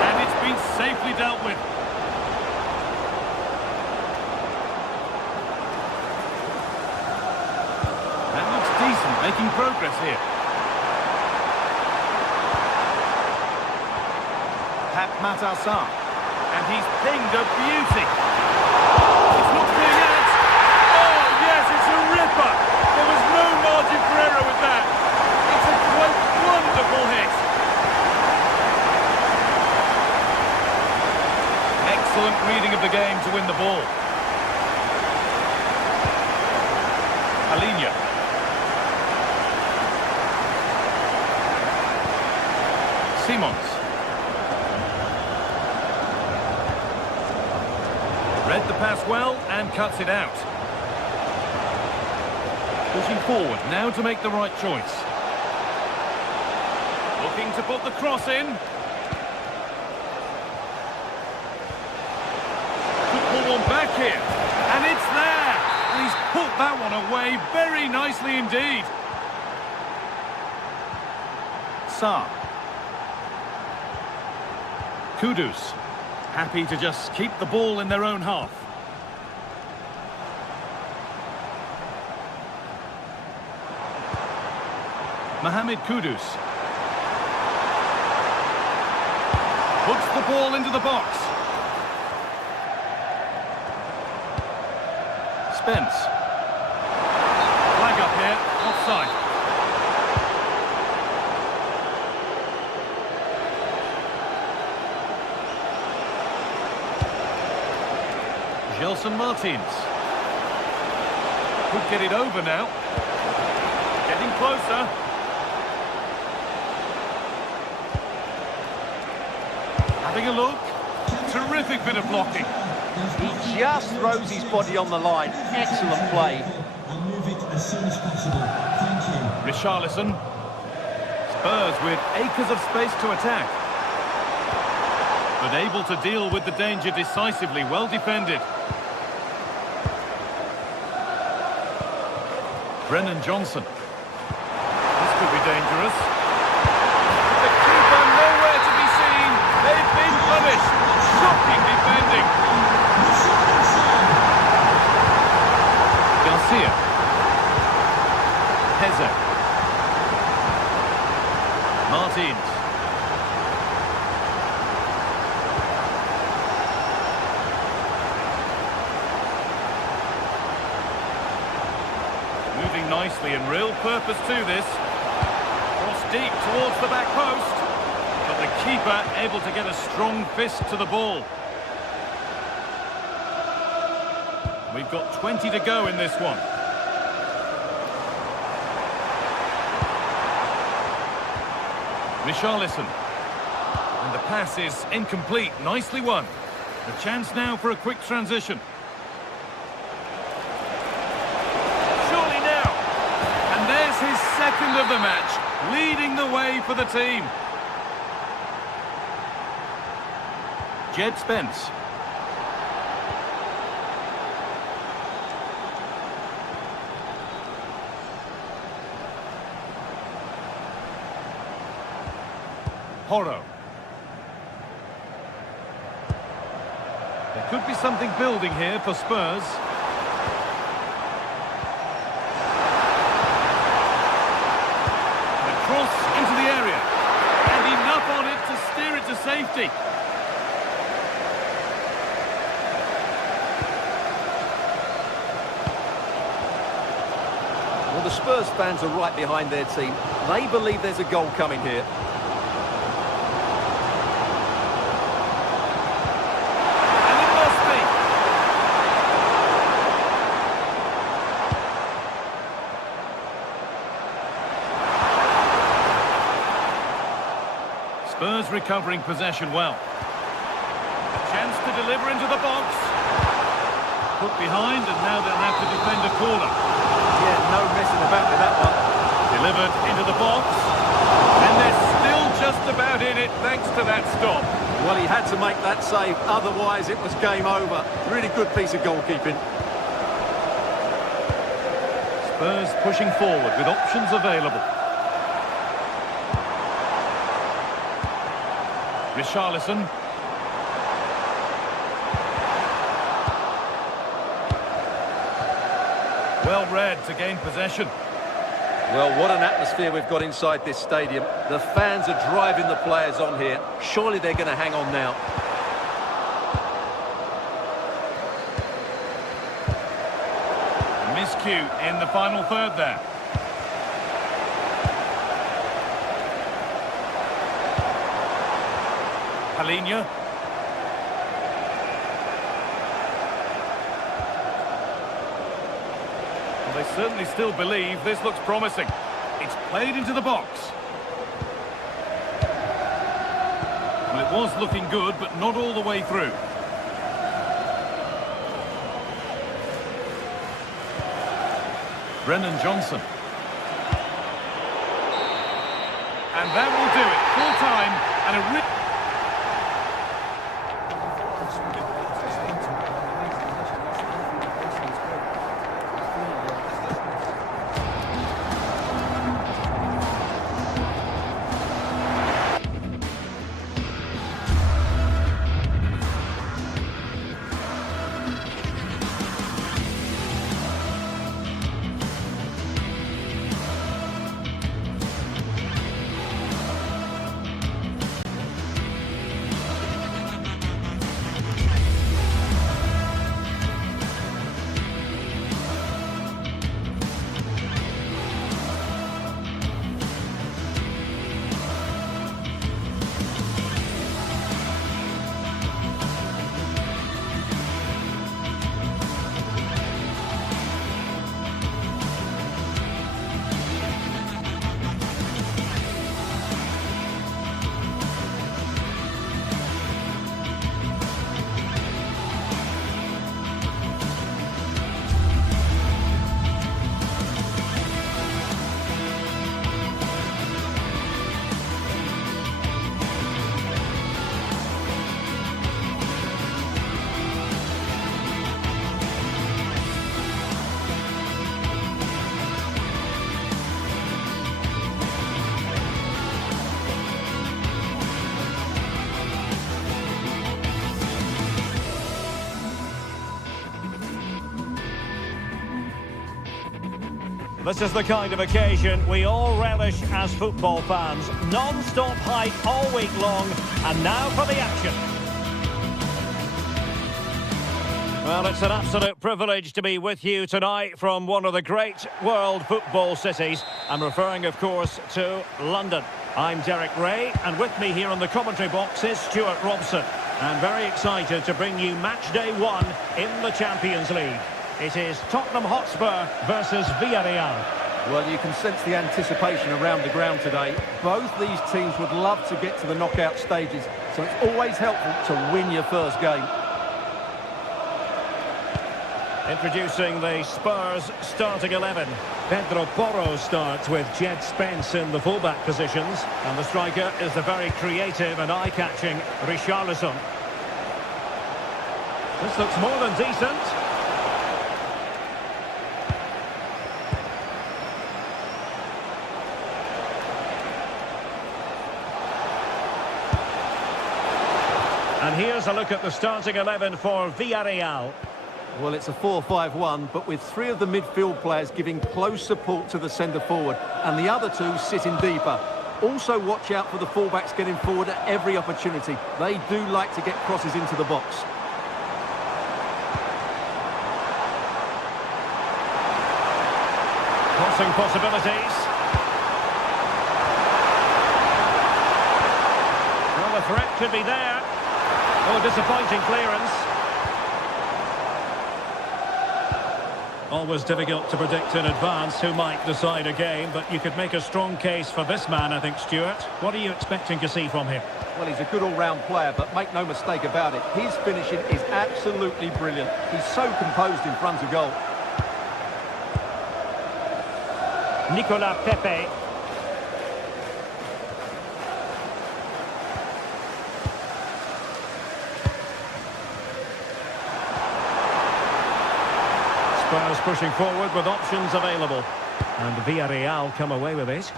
And it's been safely dealt with. That looks decent, making progress here. Matassar, and he's pinged a beauty. It's not clear yet. Oh yes, it's a ripper. There was no margin for error with that. It's a quite wonderful hit. Excellent reading of the game to win the ball. Alinia. Simons. Read the pass well and cuts it out. Pushing forward now to make the right choice. Looking to put the cross in. Could pull one back here. And it's there. And he's put that one away very nicely indeed. Sarr. Kudus. Happy to just keep the ball in their own half. Mohamed Kudus. Puts the ball into the box. Spence. Flag up here, offside. Gelson Martins. Could get it over now. Getting closer. Having a look. Terrific bit of blocking. He just throws his body on the line. Excellent play. And move it as soon as possible. Thank you. Richarlison. Spurs with acres of space to attack. But able to deal with the danger decisively. Well defended. Brennan Johnson. This could be dangerous. The keeper nowhere to be seen. They've been punished. Shocking defending. Garcia. Heze. Martins. Moving nicely and real purpose to this. deep towards the back post. But the keeper able to get a strong fist to the ball. We've got 20 to go in this one. Richarlison. And the pass is incomplete. Nicely won. A chance now for a quick transition. Surely now. And there's his second of the match, leading the way for the team. Jed Spence. Horo. There could be something building here for Spurs. The cross into the area. And enough on it to steer it to safety. Well, the Spurs fans are right behind their team. They believe there's a goal coming here. Spurs recovering possession well. A chance to deliver into the box. Put behind, and now they'll have to defend a corner. Yeah, no messing about with that one. Delivered into the box. And they're still just about in it thanks to that stop. Well, he had to make that save, otherwise it was game over. Really good piece of goalkeeping. Spurs pushing forward with options available. Richarlison. Well read to gain possession. Well, what an atmosphere we've got inside this stadium. The fans are driving the players on here. Surely they're going to hang on now. Miscue in the final third there. Palhinha. Well, they certainly still believe this looks promising. It's played into the box. Well, it was looking good, but not all the way through. Brennan Johnson. And that will do it. Full time and a This is the kind of occasion we all relish as football fans. Non-stop hype all week long, and now for the action. Well, it's an absolute privilege to be with you tonight from one of the great world football cities. I'm referring, of course, to London. I'm Derek Ray, and with me here on the commentary box is Stuart Robson. I'm very excited to bring you match day 1 in the Champions League. It is Tottenham Hotspur versus Villarreal. Well, you can sense the anticipation around the ground today. Both these teams would love to get to the knockout stages, so it's always helpful to win your first game. Introducing the Spurs starting 11. Pedro Porro starts with Jed Spence in the fullback positions. And the striker is the very creative and eye-catching Richarlison. This looks more than decent. And here's a look at the starting 11 for Villarreal. Well, it's a 4-5-1, but with 3 of the midfield players giving close support to the centre-forward, and the other 2 sitting deeper. Also watch out for the fullbacks getting forward at every opportunity. They do like to get crosses into the box. Crossing possibilities. Well, the threat could be there. Oh, disappointing clearance. Always difficult to predict in advance who might decide a game, but you could make a strong case for this man, I think, Stuart. What are you expecting to see from him? Well, he's a good all-round player, but make no mistake about it, his finishing is absolutely brilliant. He's so composed in front of goal. Nicolas Pepe. Spurs pushing forward with options available. And Villarreal come away with it.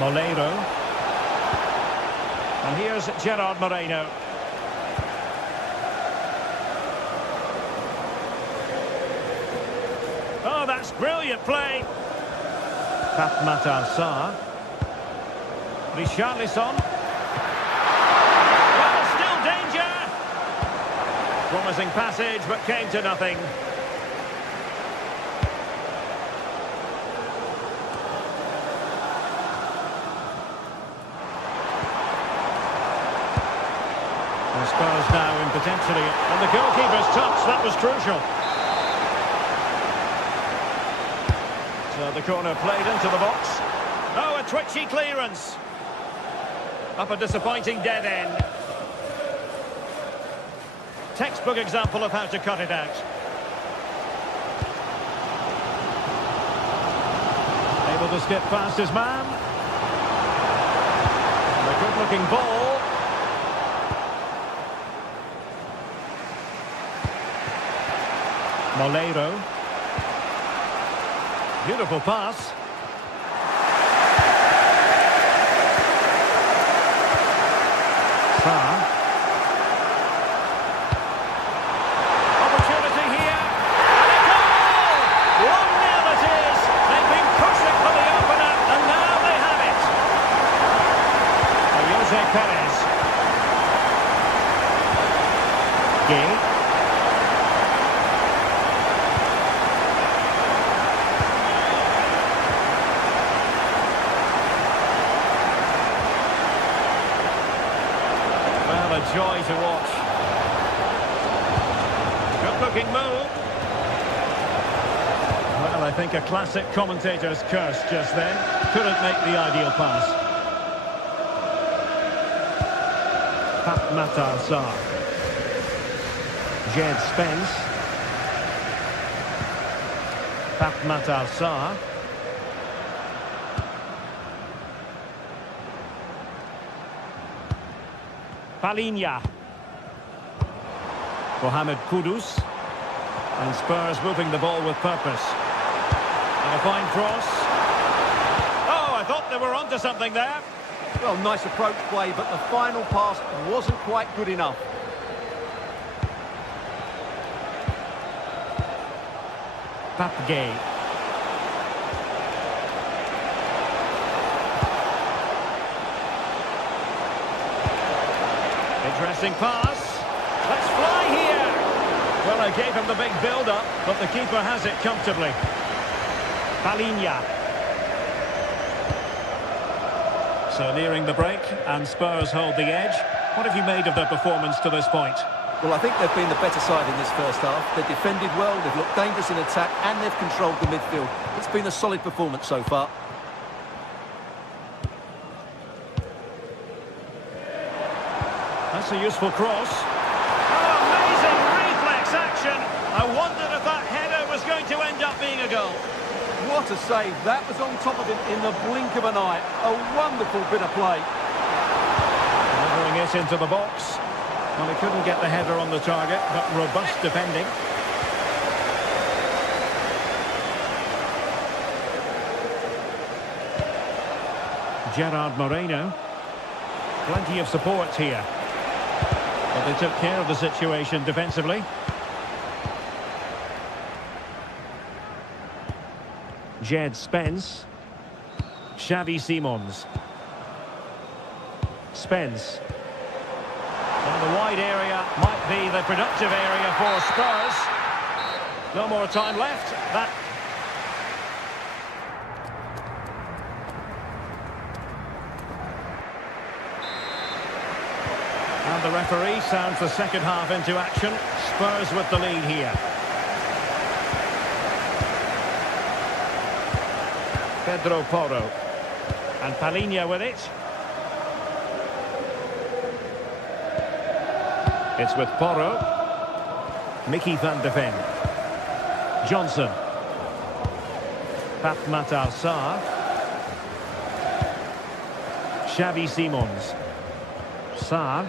Molero. And here's Gerard Moreno. Oh, that's brilliant play. Pape Matar Sarr. Richarlison. Well, still danger. Promising passage, but came to nothing. The Spurs now in potentially, and the goalkeeper's touch, that was crucial. So the corner played into the box. Oh, a twitchy clearance. Up a disappointing dead end. Textbook example of how to cut it out. Able to skip past his man. And a good-looking ball. Molero. Beautiful pass. Sarr. Opportunity here. And a goal! 1-0 it is. They've been pushing for the opener, and now they have it. Jose Perez. Gay. A joy to watch. Good-looking move. Well, I think a classic commentator's curse just then. Couldn't make the ideal pass. Pape Matar Sarr. Jed Spence. Pape Matar Sarr. Palinha. Mohamed Kudus. And Spurs moving the ball with purpose. And a fine cross. Oh, I thought they were onto something there. Well, nice approach play, but the final pass wasn't quite good enough. Gay. Interesting pass. Let's fly here. Well, I gave him the big build-up, but the keeper has it comfortably. Palinha. So nearing the break, and Spurs hold the edge. What have you made of their performance to this point? Well, I think they've been the better side in this first half. They've defended well, they've looked dangerous in attack, and they've controlled the midfield. It's been a solid performance so far. That's a useful cross. Oh, amazing reflex action. I wondered if that header was going to end up being a goal. What a save. That was on top of him in the blink of an eye. A wonderful bit of play. Delivering it into the box. Well, he couldn't get the header on the target, but robust defending. Gerard Moreno. Plenty of support here. But they took care of the situation defensively. Jed Spence. Xavi Simons. Spence. Well, the wide area might be the productive area for Spurs. No more time left. And the referee sounds the second half into action. Spurs with the lead here. Pedro Porro. And Palinha with it. It's with Porro. Mickey van de Ven. Johnson. Pape Matar Sarr. Xavi Simons. Sarr.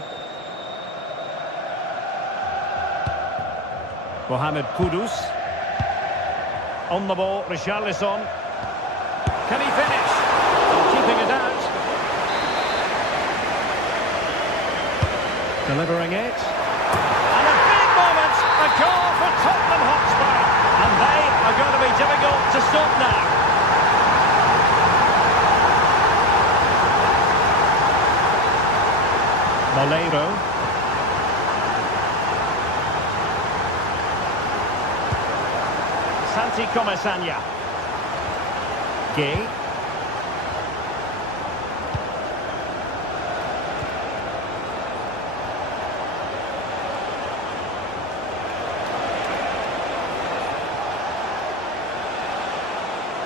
Mohamed Kudus. On the ball, Richarlison. Can he finish? Keeping it out. Delivering it. And a big moment. A goal for Tottenham Hotspur. And they are going to be difficult to stop now. Molero. Santi Comesaña. Gay.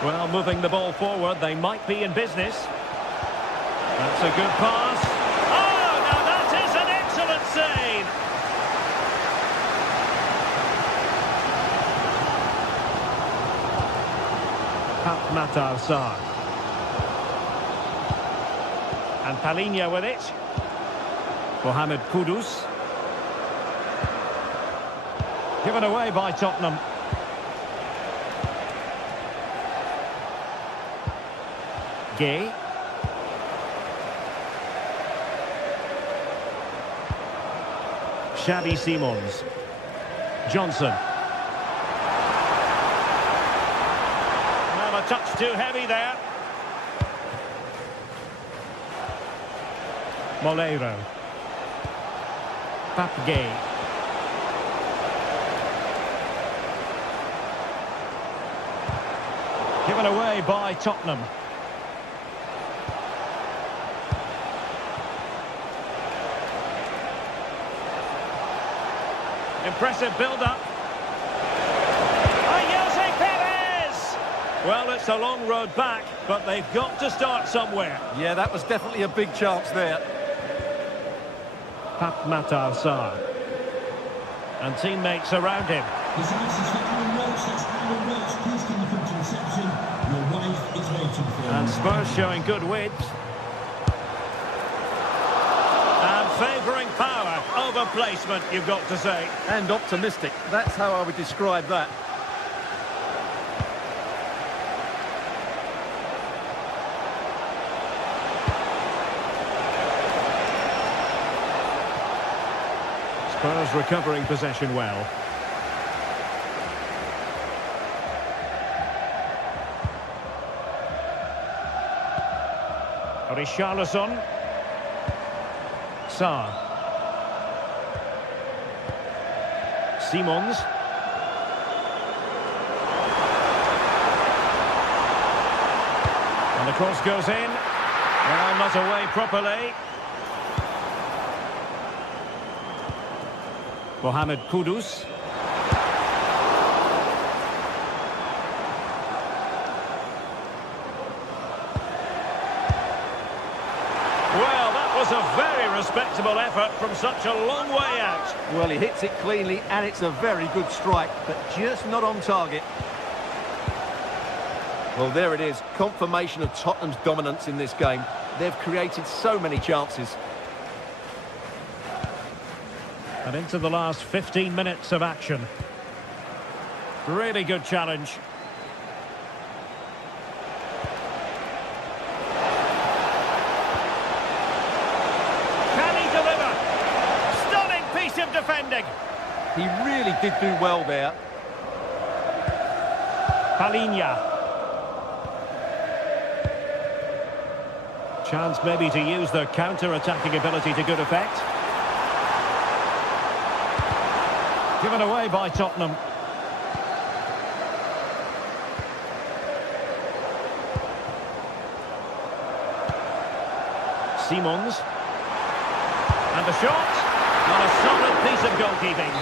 Well, moving the ball forward, they might be in business. That's a good pass. Oh, now that is an excellent save. Pape Matar Sarr. And Palinha with it. Mohamed Kudus. Given away by Tottenham. Gay. Xavi Simons. Johnson. Well, a touch too heavy there. Molero. Pape Gay. Given away by Tottenham. Impressive build-up. Jose Perez! Well, it's a long road back, but they've got to start somewhere. Yeah, that was definitely a big chance there. Pape Matar Sarr. And teammates around him. This is Aaron Roach. That's Aaron Roach. Please can you come to reception? Your wife is waiting for you. And Spurs showing good width. And favouring power over placement, you've got to say. And optimistic. That's how I would describe that. Spurs recovering possession well. Richarlison. Sarr. Simons. And the cross goes in. Well, not away properly. Mohamed Kudus. Well, that was a very respectable effort from such a long way out. Well, he hits it cleanly and it's a very good strike, but just not on target. Well, there it is. Confirmation of Tottenham's dominance in this game. They've created so many chances. And into the last 15 minutes of action. Really good challenge. Can he deliver? Stunning piece of defending. He really did do well there. Palinha. Chance maybe to use their counter-attacking ability to good effect. Given away by Tottenham. Simons. And the shot. Not a solid piece of goalkeeping.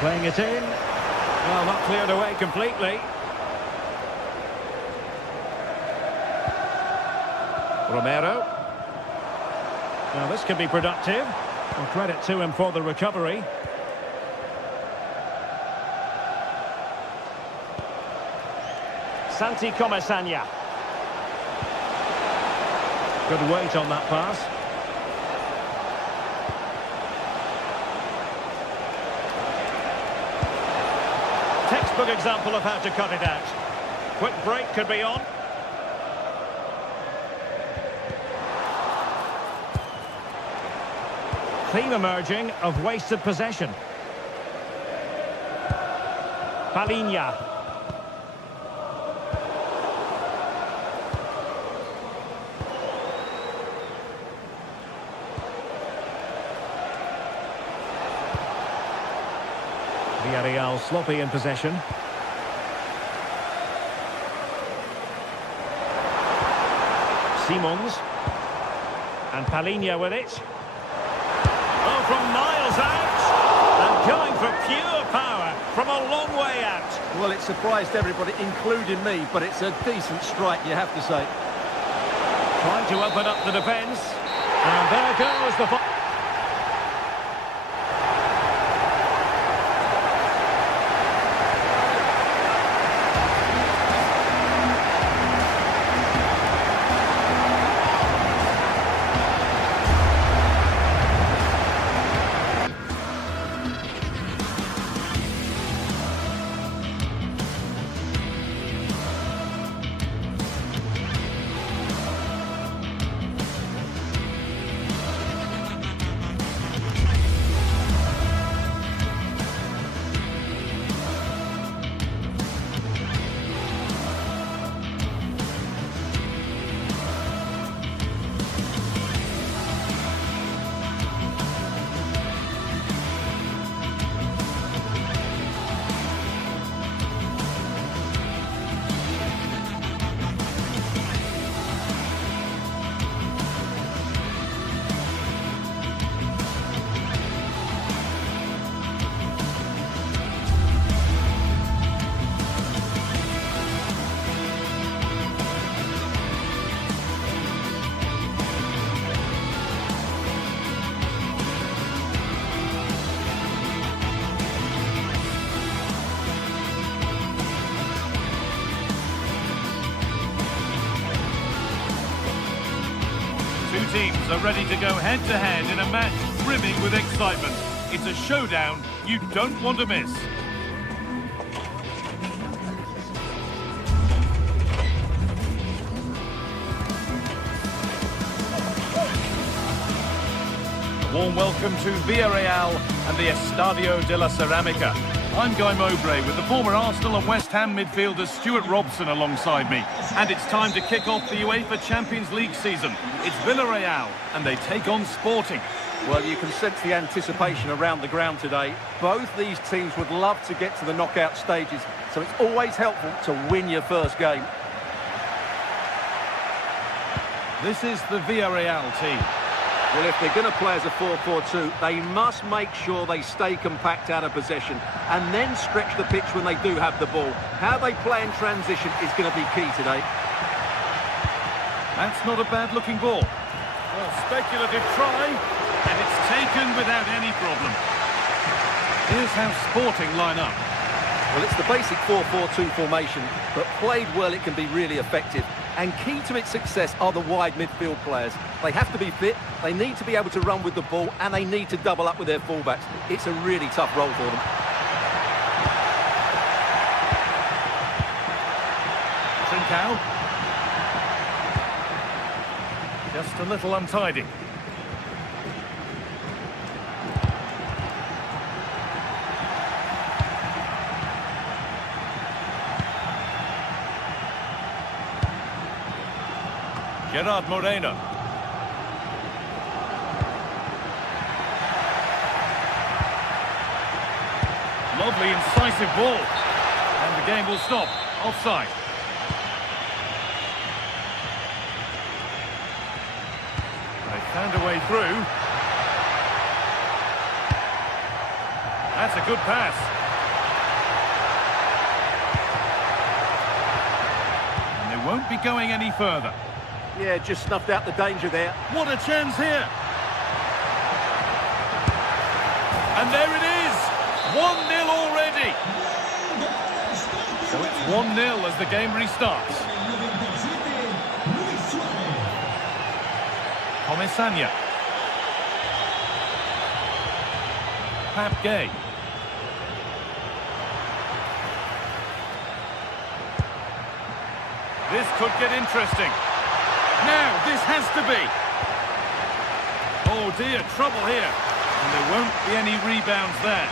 Playing it in. Well, not cleared away completely. Romero. Now this could be productive. And credit to him for the recovery. Santi Comesaña. Good weight on that pass. Textbook example of how to cut it out. Quick break could be on. Theme emerging of wasted possession. Palinha. Villarreal sloppy in possession. Simons. And Palinha with it. Oh, from miles out. And going for pure power from a long way out. Well, it surprised everybody, including me, but it's a decent strike, you have to say. Trying to open up the defence. And there goes the... Two teams are ready to go head-to-head in a match brimming with excitement. It's a showdown you don't want to miss. A warm welcome to Villarreal and the Estadio de la Ceramica. I'm Guy Mowbray with the former Arsenal and West Ham midfielder Stuart Robson alongside me. And it's time to kick off the UEFA Champions League season. It's Villarreal and they take on Sporting. Well, you can sense the anticipation around the ground today. Both these teams would love to get to the knockout stages, so it's always helpful to win your first game. This is the Villarreal team. Well, if they're going to play as a 4-4-2, they must make sure they stay compact out of possession and then stretch the pitch when they do have the ball. How they play in transition is going to be key today. That's not a bad-looking ball. Well, speculative try, and it's taken without any problem. Here's how Sporting line up. Well, it's the basic 4-4-2 formation, but played well, it can be really effective. And key to its success are the wide midfield players. They have to be fit, they need to be able to run with the ball, and they need to double up with their fullbacks. It's a really tough role for them. Trincao. Just a little untidy. Gerard Moreno. Lovely incisive ball. And the game will stop. Offside. They found a way through. That's a good pass. And they won't be going any further. Yeah, just snuffed out the danger there. What a chance here. And there it is. 1-0 already. So it's 1-0 as the game restarts. Comesaña. Pap Gay. This could get interesting. Now, this has to be. Oh dear, trouble here. And there won't be any rebounds there.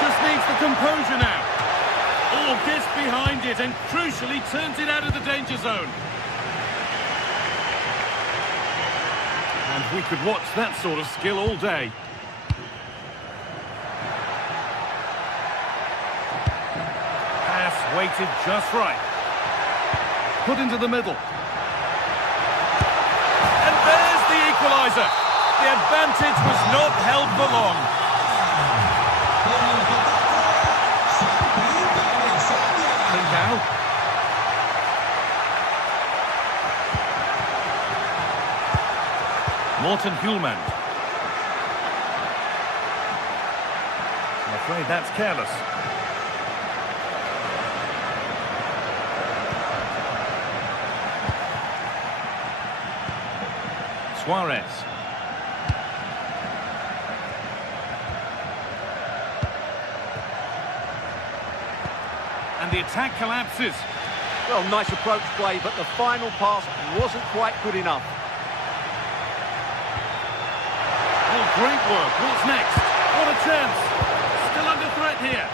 Just needs the composure now. Oh, gets behind it and crucially turns it out of the danger zone. And we could watch that sort of skill all day. Weighted just right. Put into the middle. And there's the equaliser. The advantage was not held for long. Trincao. Morten Hjulmand. I'm afraid that's careless. Suarez. And the attack collapses. Well, nice approach play, but the final pass wasn't quite good enough. Oh, great work. What's next? What a chance. Still under threat here.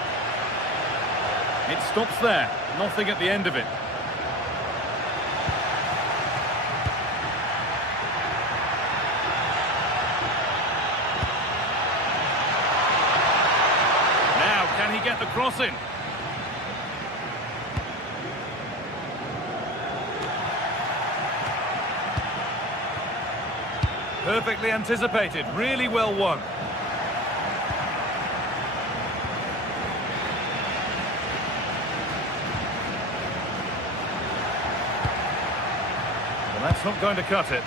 It stops there. Nothing at the end of it. Can he get the cross in? Perfectly anticipated, really well won. Well, that's not going to cut it.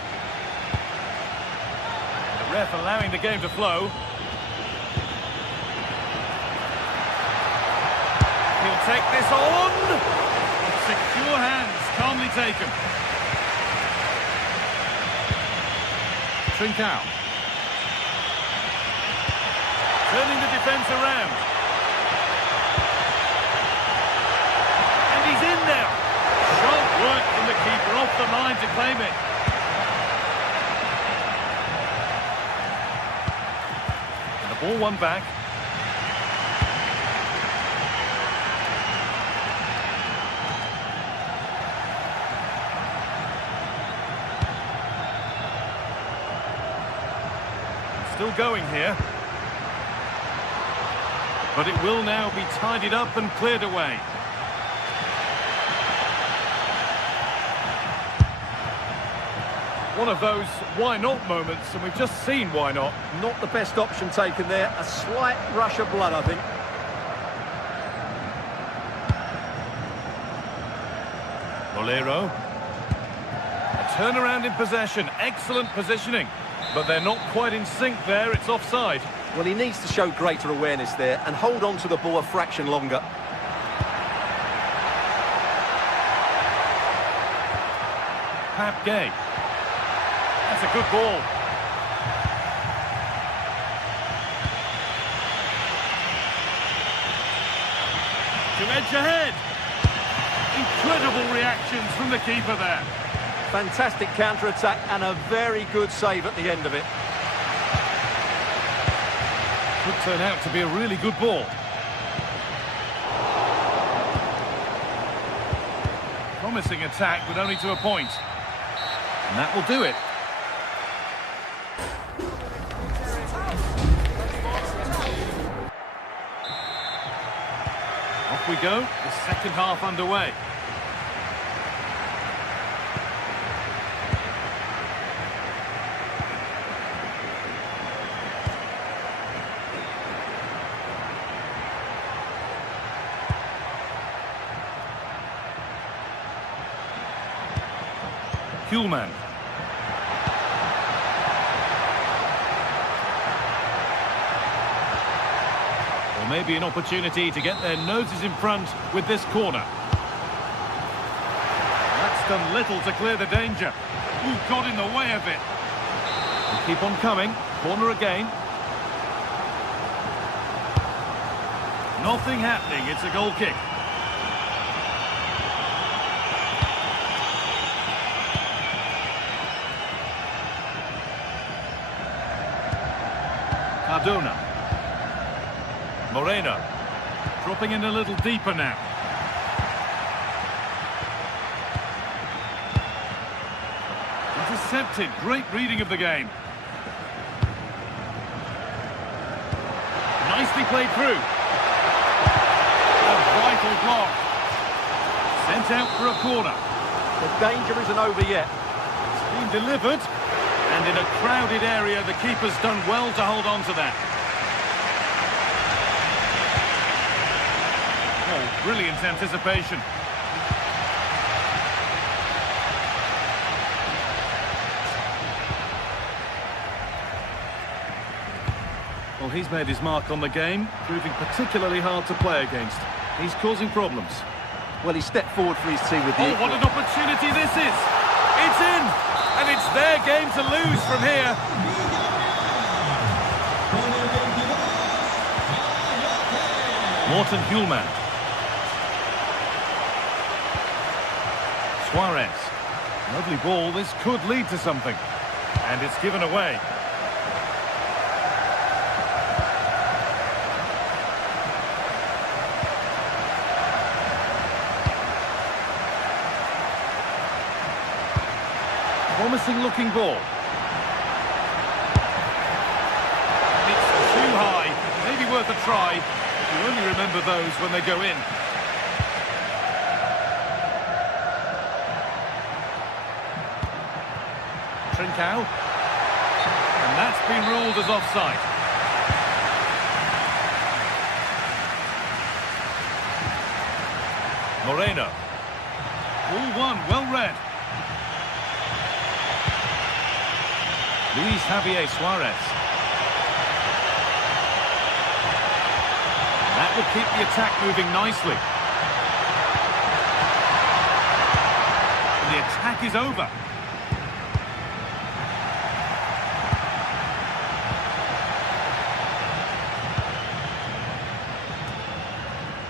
The ref allowing the game to flow. He'll take this on. Secure hands, calmly taken. Trincao. Turning the defence around. And he's in there. Sharp work from the keeper off the line to claim it. Ball won back. Still going here. But it will now be tidied up and cleared away. One of those why not moments, and we've just seen why not. Not the best option taken there. A slight rush of blood, I think. Molero. A turnaround in possession. Excellent positioning. But they're not quite in sync there. It's offside. Well, he needs to show greater awareness there and hold on to the ball a fraction longer. Pap Gay. That's a good ball. To edge ahead. Incredible reactions from the keeper there. Fantastic counter-attack and a very good save at the end of it. Could turn out to be a really good ball. Promising attack, but only to a point. And that will do it. Off we go, the second half underway. Kuhlman. Or maybe an opportunity to get their noses in front with this corner. That's done little to clear the danger. Ooh, got in the way of it. We'll keep on coming. Corner again. Nothing happening. It's a goal kick. Cardona. Moreno. Dropping in a little deeper now. Intercepted. Great reading of the game. Nicely played through. A vital block. Sent out for a corner. The danger isn't over yet. It's been delivered. And in a crowded area, the keeper's done well to hold on to that. Oh, brilliant anticipation. Well, he's made his mark on the game, proving particularly hard to play against. He's causing problems. Well, he stepped forward for his team with the... Oh, what an opportunity this is! It's in! And it's their game to lose from here. Morten Kuhlman. Suarez. Lovely ball. This could lead to something. And it's given away. Promising looking ball. It's too high. Maybe worth a try. You only remember those when they go in. Trincao. And that's been ruled as offside. Moreno. Ball one, well read. Luis Javier Suarez. That will keep the attack moving nicely. And the attack is over.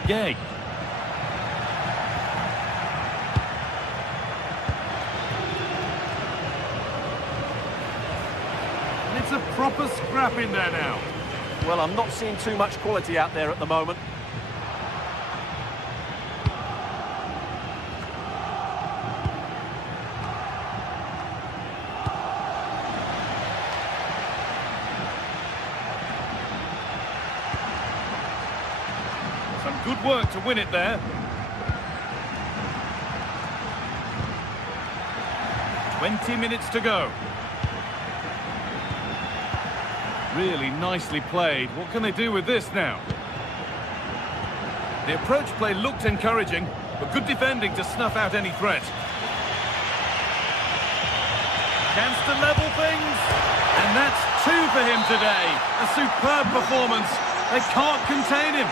Gay. It's a proper scrap in there now. Well, I'm not seeing too much quality out there at the moment. Some good work to win it there. 20 minutes to go. Really nicely played. What can they do with this now? The approach play looked encouraging, but good defending to snuff out any threat. Chance to level things. And that's 2 for him today. A superb performance. They can't contain him.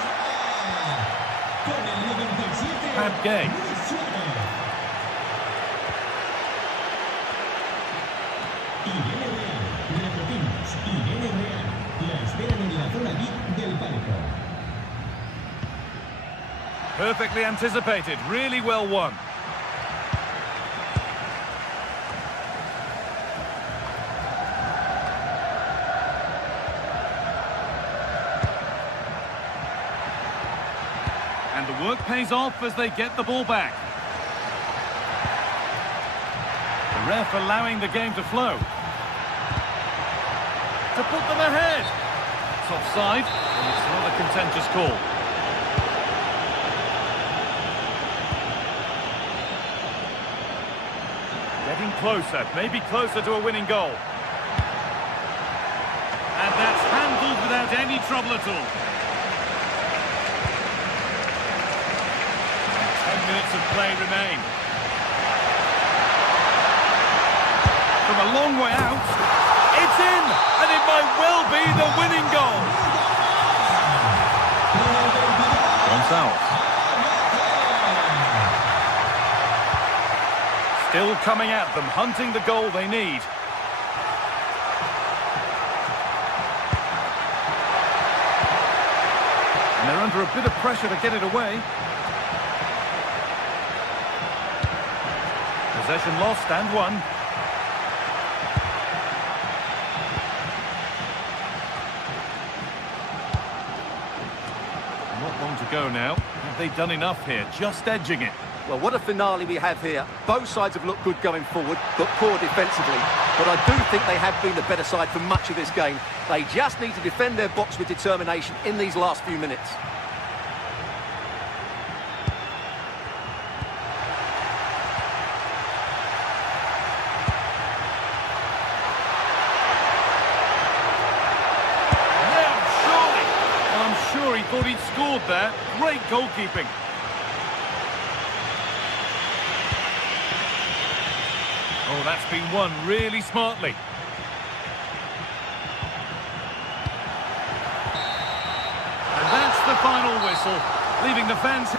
Bad game. Perfectly anticipated, really well won. And the work pays off as they get the ball back. The ref allowing the game to flow. To put them ahead. It's offside, and it's not a contentious call. Getting closer, maybe closer to a winning goal. And that's handled without any trouble at all. 10 minutes of play remain. From a long way out, it's in! And it might well be the winning goal. Gonzalez. Still coming at them, hunting the goal they need. And they're under a bit of pressure to get it away. Possession lost and won. Not long to go now. Have they done enough here? Just edging it. Well, what a finale we have here. Both sides have looked good going forward, but poor defensively. But I do think they have been the better side for much of this game. They just need to defend their box with determination in these last few minutes. He thought he'd scored there. Great goalkeeping. Oh, that's been won really smartly. And that's the final whistle, leaving the fans...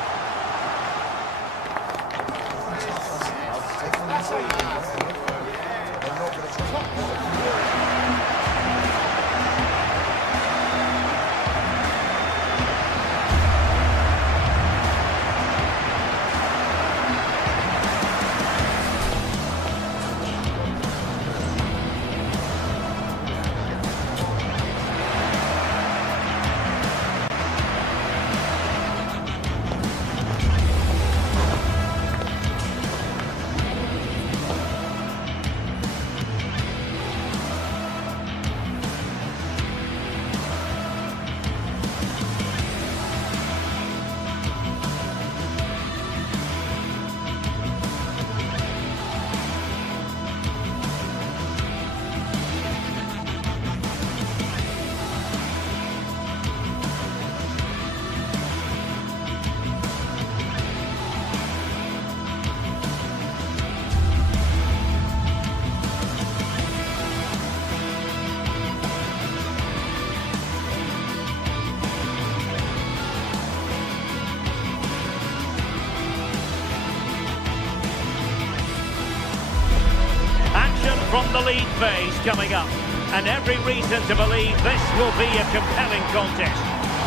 From the league phase coming up, and every reason to believe this will be a compelling contest.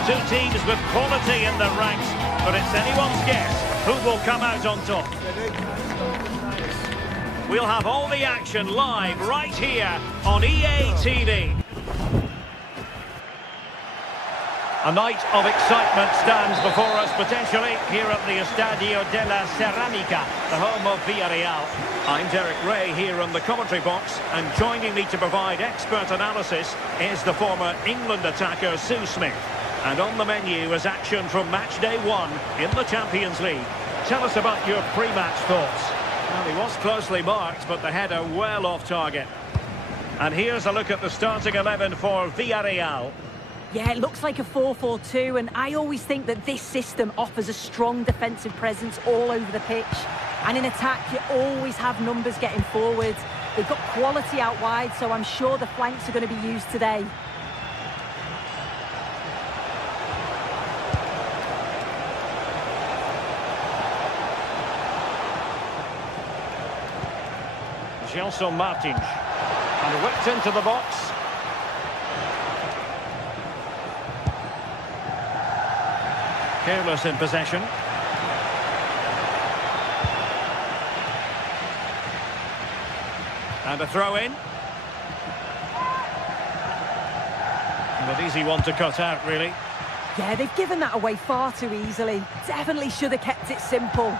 Two teams with quality in the ranks, but it's anyone's guess who will come out on top. We'll have all the action live right here on EA TV. A night of excitement stands before us potentially here at the Estadio de la Ceramica, the home of Villarreal. I'm Derek Ray here on the commentary box, and joining me to provide expert analysis is the former England attacker Sue Smith. And on the menu is action from match day 1 in the Champions League. Tell us about your pre-match thoughts. Well, he was closely marked, but the header well off target. And here's a look at the starting 11 for Villarreal. Yeah, it looks like a 4-4-2, and I always think that this system offers a strong defensive presence all over the pitch. And in attack, you always have numbers getting forward. They've got quality out wide, so I'm sure the flanks are going to be used today. Gelson Martins. And whipped into the box. Careless in possession. And a throw-in. And an easy one to cut out, really. Yeah, they've given that away far too easily. Definitely should have kept it simple.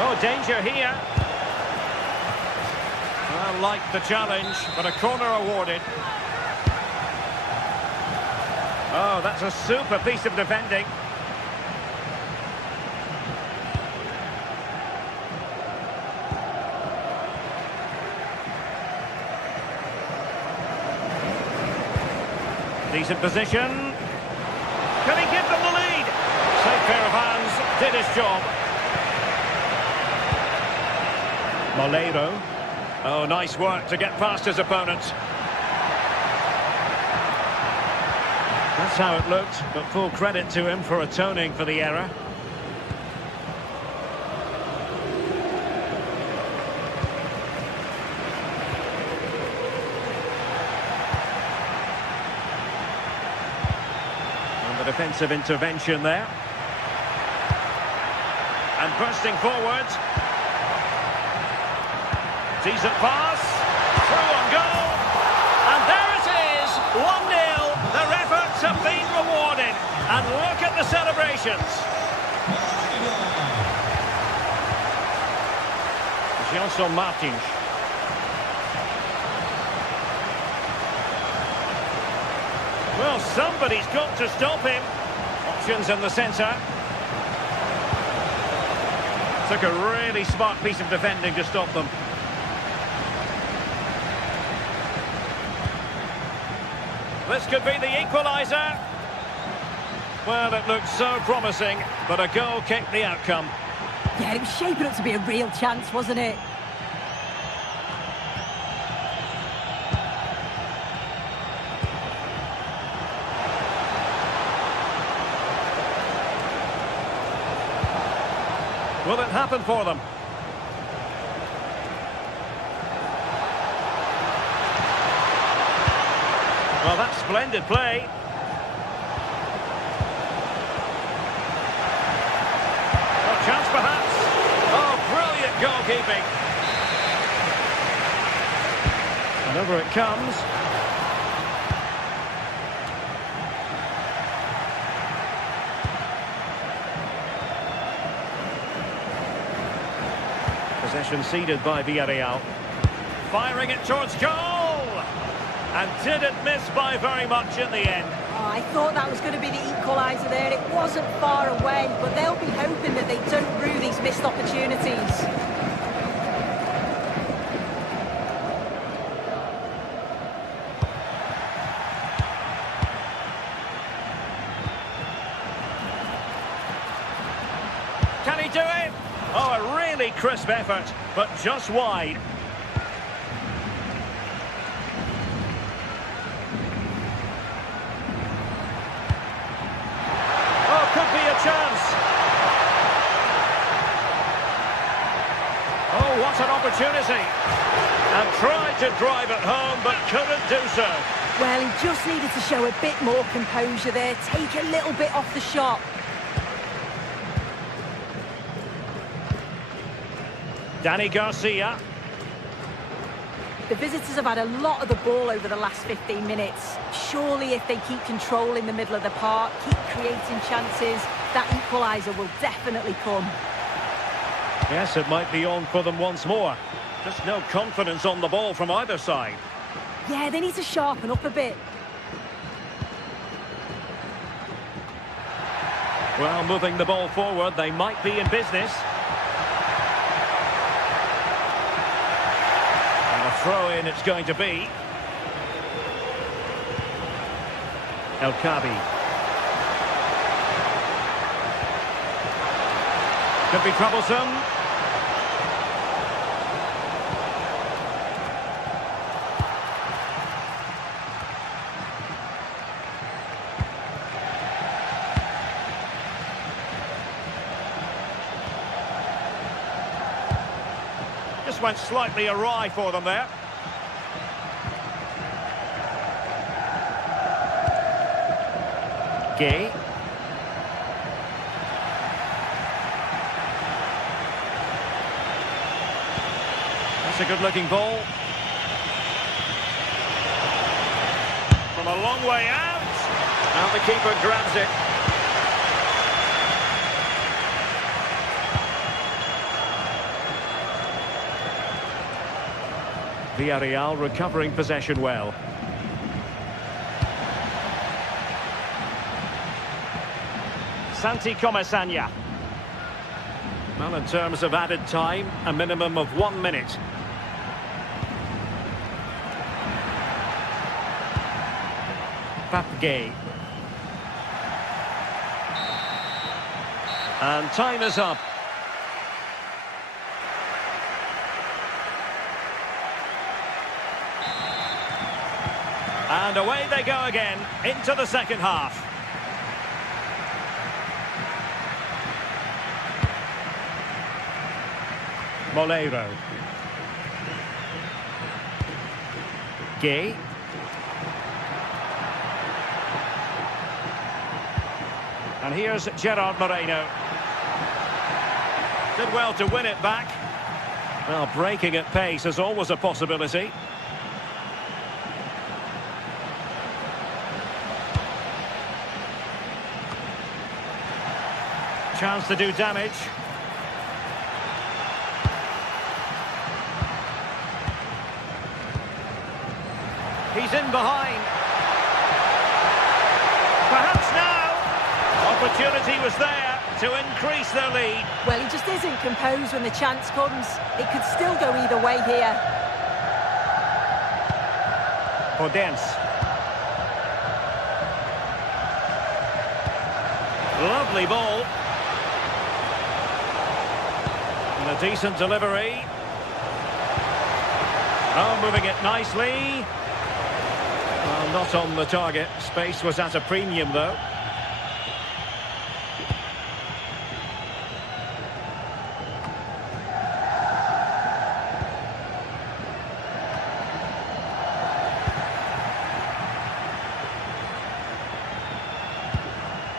Oh, danger here. Well, like the challenge, but a corner awarded. Oh, that's a super piece of defending. Decent position. Can he give them the lead? Safe pair of hands, did his job. Molero. Oh, nice work to get past his opponent. That's how it looked, but full credit to him for atoning for the error. And the defensive intervention there. And bursting forward. Decent pass. Through on goal. And there it is, 1-0. Their efforts have been rewarded. And look at the celebrations. Gelson Martins. Well, somebody's got to stop him. Options in the centre. Took a really smart piece of defending to stop them. This could be the equaliser. Well, it looked so promising, but a goal kicked the outcome. Yeah, it was shaping up to be a real chance, wasn't it? Will it happen for them? Well, that's splendid play. A chance perhaps. Oh, brilliant goalkeeping. And over it comes. Possession ceded by Villarreal. Firing it towards goal. And didn't miss by very much in the end. Oh, I thought that was going to be the equaliser there. It wasn't far away, but they'll be hoping that they don't rue these missed opportunities. Can he do it? Oh, a really crisp effort, but just wide. Could be a chance. Oh, what an opportunity. And tried to drive it home, but couldn't do so. Well, he just needed to show a bit more composure there, take a little bit off the shot. Danny Garcia. The visitors have had a lot of the ball over the last 15 minutes. Surely if they keep control in the middle of the park, keep creating chances, that equaliser will definitely come. Yes, it might be on for them once more. Just no confidence on the ball from either side. Yeah, they need to sharpen up a bit. Well, moving the ball forward, they might be in business. And a throw-in it's going to be. El Kabi. Could be troublesome. Just went slightly awry for them there. Gay. That's a good-looking ball. From a long way out. And the keeper grabs it. Villarreal recovering possession well. Santi Comesaña. Well, in terms of added time, a minimum of 1 minute. Papgay. And time is up. And away they go again, into the second half. Moleiro. Gay. And here's Gerard Moreno. Did well to win it back. Well, breaking at pace is always a possibility. Chance to do damage. He's in behind. Perhaps now. Opportunity was there to increase their lead. Well, he just isn't composed when the chance comes. It could still go either way here. Podence. Lovely ball. And a decent delivery. Oh, moving it nicely. Well, not on the target. Space was at a premium, though.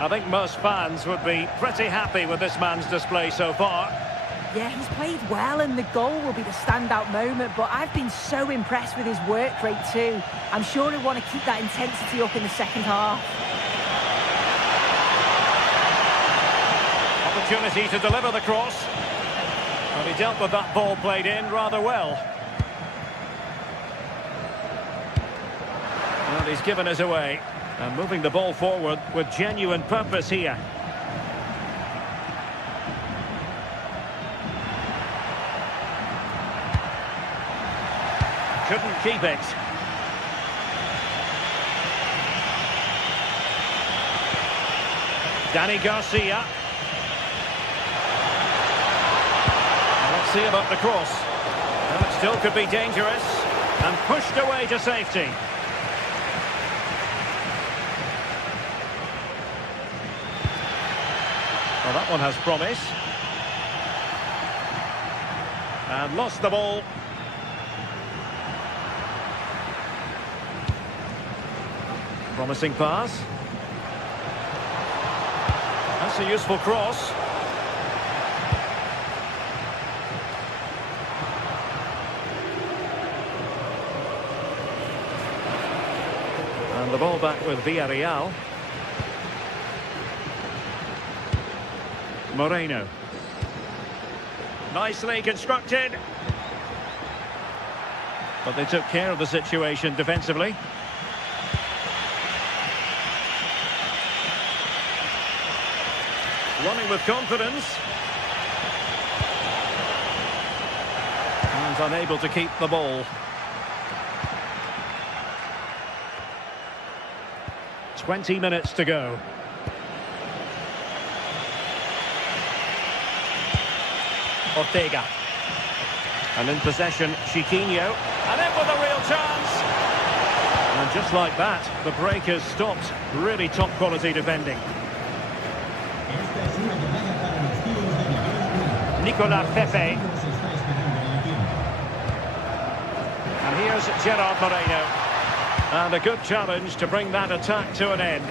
I think most fans would be pretty happy with this man's display so far. Yeah, he's played well and the goal will be the standout moment, but I've been so impressed with his work rate too. I'm sure he'll want to keep that intensity up in the second half. Opportunity to deliver the cross. Well, he dealt with that ball played in rather well. Well, he's given us away. And moving the ball forward with genuine purpose here. Couldn't keep it. Dani Garcia. Let's see about the cross. Well, it still could be dangerous. And pushed away to safety. Well, that one has promise. And lost the ball. Promising pass. That's a useful cross. And the ball back with Villarreal. Moreno. Nicely constructed. But they took care of the situation defensively. Running with confidence. And unable to keep the ball. 20 minutes to go. Ortega. And in possession, Chiquinho. And in with a real chance. And just like that, the break has stopped. Really top quality defending. Nicolas Pepe. And here's Gerard Moreno. And a good challenge to bring that attack to an end.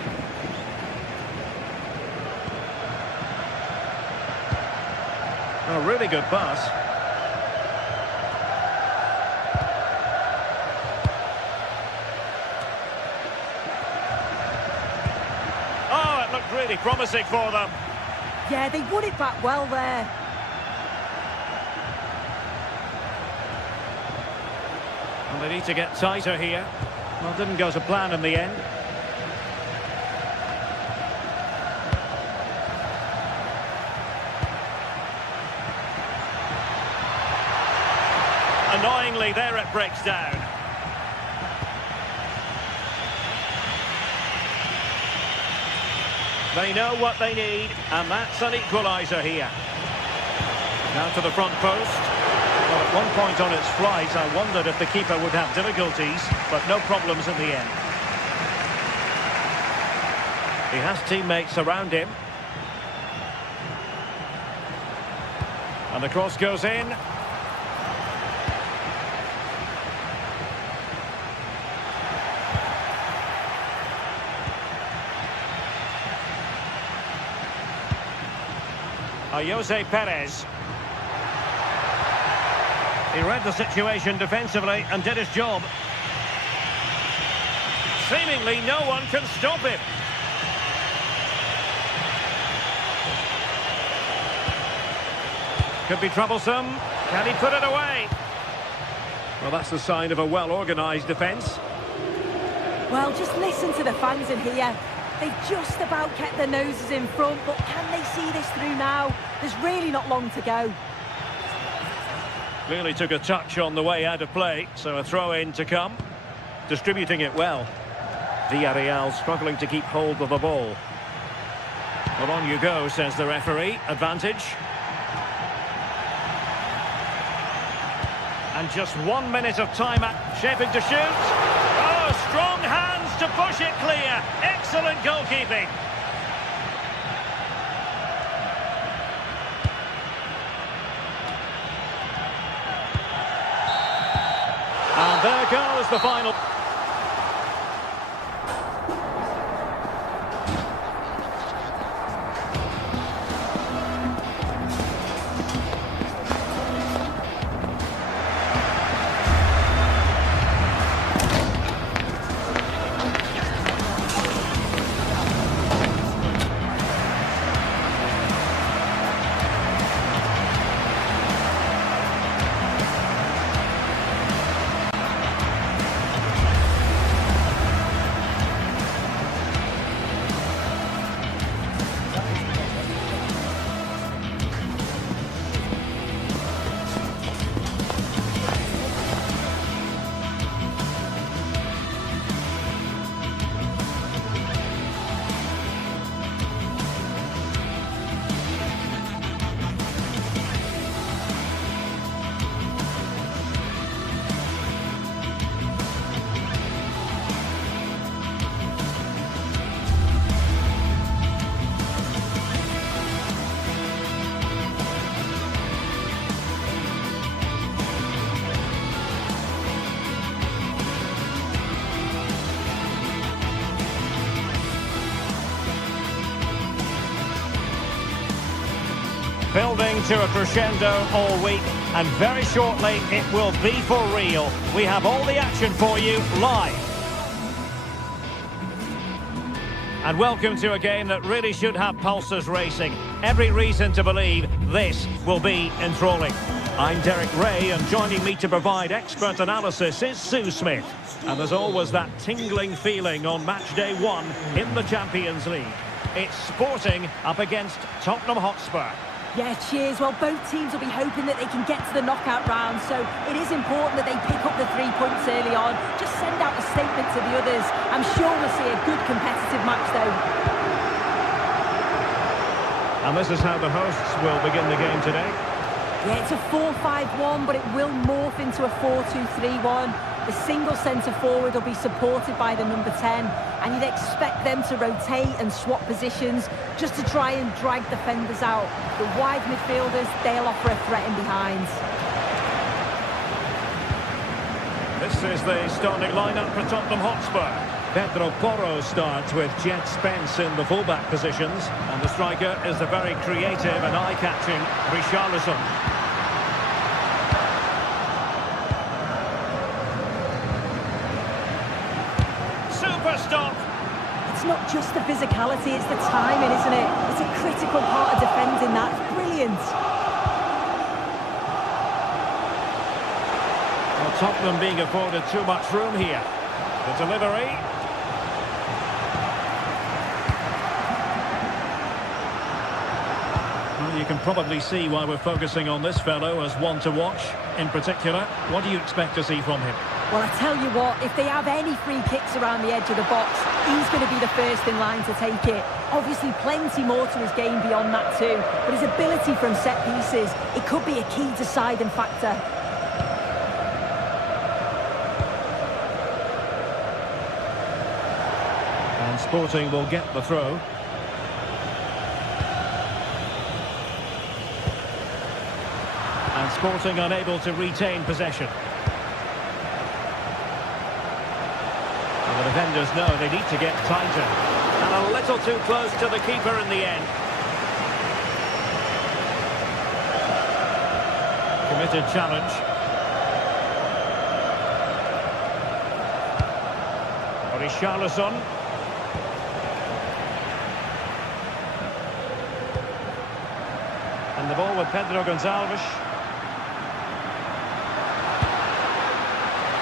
A really good pass. Oh, it looked really promising for them. Yeah, they won it back well there. And they need to get tighter here. Well, didn't go to plan in the end. Annoyingly, there it breaks down. They know what they need, and that's an equaliser here. Now to the front post. Well, at one point on its flight, I wondered if the keeper would have difficulties, but no problems in the end. He has teammates around him. And the cross goes in. Jose Perez. He read the situation defensively and did his job. Seemingly no one can stop him. Could be troublesome. Can he put it away? Well, that's the sign of a well-organised defence. Well, just listen to the fans in here. They've just about kept their noses in front, but can they see this through now? There's really not long to go. Clearly took a touch on the way out of play, so a throw-in to come. Distributing it well. Villarreal struggling to keep hold of the ball. Well, on you go, says the referee. Advantage. And just 1 minute of time shaping to shoot. Oh, strong hands to push it clear. Excellent goalkeeping. And there goes the final. Building to a crescendo all week, and very shortly it will be for real. We have all the action for you live. And welcome to a game that really should have pulses racing. Every reason to believe this will be enthralling. I'm Derek Ray, and joining me to provide expert analysis is Sue Smith. And there's always that tingling feeling on match day 1 in the Champions League. It's Sporting up against Tottenham Hotspur. Yeah, cheers. Well, both teams will be hoping that they can get to the knockout round, so it is important that they pick up the 3 points early on. Just send out a statement to the others. I'm sure we'll see a good competitive match, though. And this is how the hosts will begin the game today. Yeah, it's a 4-5-1, but it will morph into a 4-2-3-1. The single centre-forward will be supported by the number 10, and you'd expect them to rotate and swap positions just to try and drag defenders out. The wide midfielders, they'll offer a threat in behind. This is the starting lineup for Tottenham Hotspur. Pedro Porro starts with Jet Spence in the fullback positions, and the striker is the very creative and eye-catching Richarlison. Stop. It's not just the physicality, it's the timing, isn't it? It's a critical part of defending that. It's brilliant. Well, Tottenham being afforded too much room here. The delivery. Well, you can probably see why we're focusing on this fellow as one to watch. In particular, what do you expect to see from him? Well, I tell you what, if they have any free kicks around the edge of the box, he's going to be the first in line to take it. Obviously, plenty more to his game beyond that too, but his ability from set pieces, it could be a key deciding factor. And Sporting will get the throw. And Sporting unable to retain possession. The defenders know they need to get tighter. And a little too close to the keeper in the end. Committed challenge. Richarlison. And the ball with Pedro Gonçalves.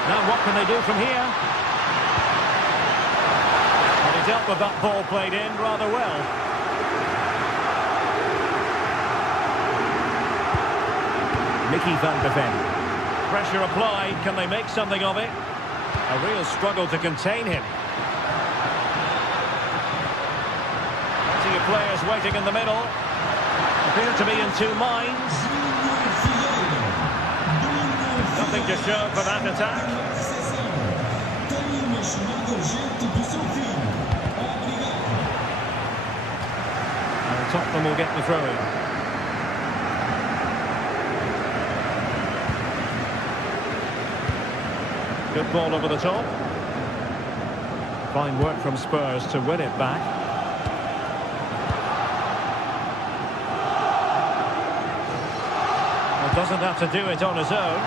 Now what can they do from here? Dealt with that ball played in rather well. Mickey van de Ven. Pressure applied. Can they make something of it? A real struggle to contain him. Plenty of players waiting in the middle. Appear to be in two minds. Nothing to show for that attack. Tottenham will get the throw-in. Good ball over the top. Fine work from Spurs to win it back. Well, doesn't have to do it on his own.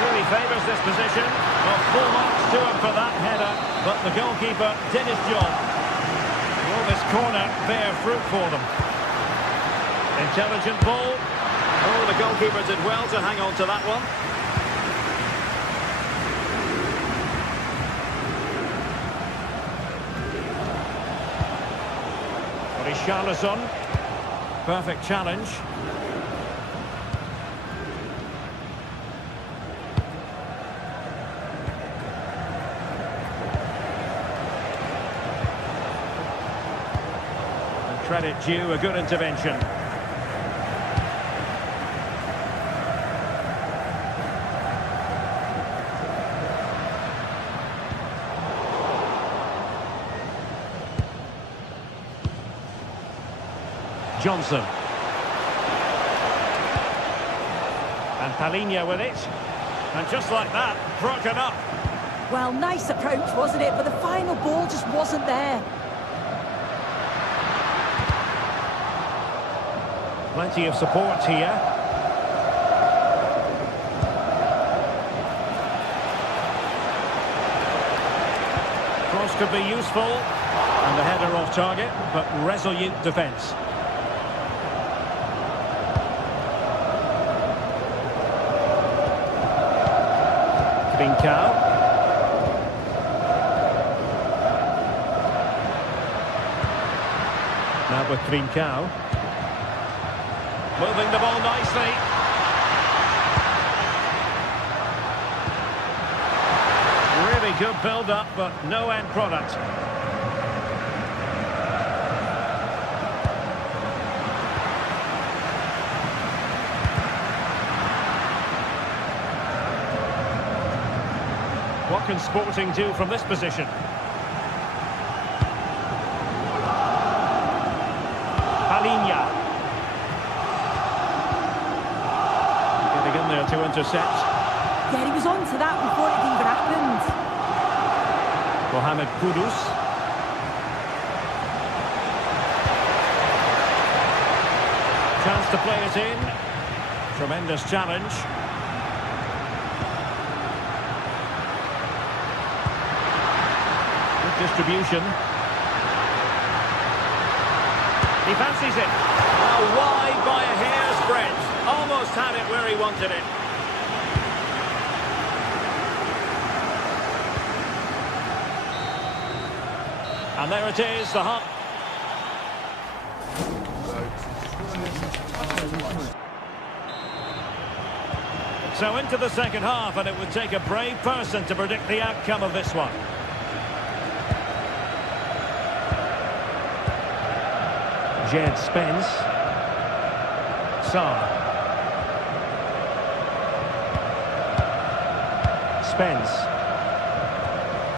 Really favours this position. Well, full marks to him for that header, but the goalkeeper did his job. Will this corner bear fruit for them? Intelligent ball. Oh, the goalkeeper did well to hang on to that one. Richarlison. Perfect challenge. Credit due, a good intervention. Johnson. And Palhinha with it. And just like that, broken up. Well, nice approach, wasn't it? But the final ball just wasn't there. Plenty of support here. Cross could be useful. And the header off target, but resolute defence. Trincao. Now with Trincao. Moving the ball nicely. Really good build-up, but no end product. What can Sporting do from this position? Palinha. Getting in there to intercept. Yeah, he was on to that before it even happened. Mohamed Kudus. Chance to play it in. Tremendous challenge. Good distribution. He fancies it. Now wide by a hair's breadth. Almost had it where he wanted it. And there it is, the hot. So into the second half, and it would take a brave person to predict the outcome of this one. Jed Spence. Sarr. Spence.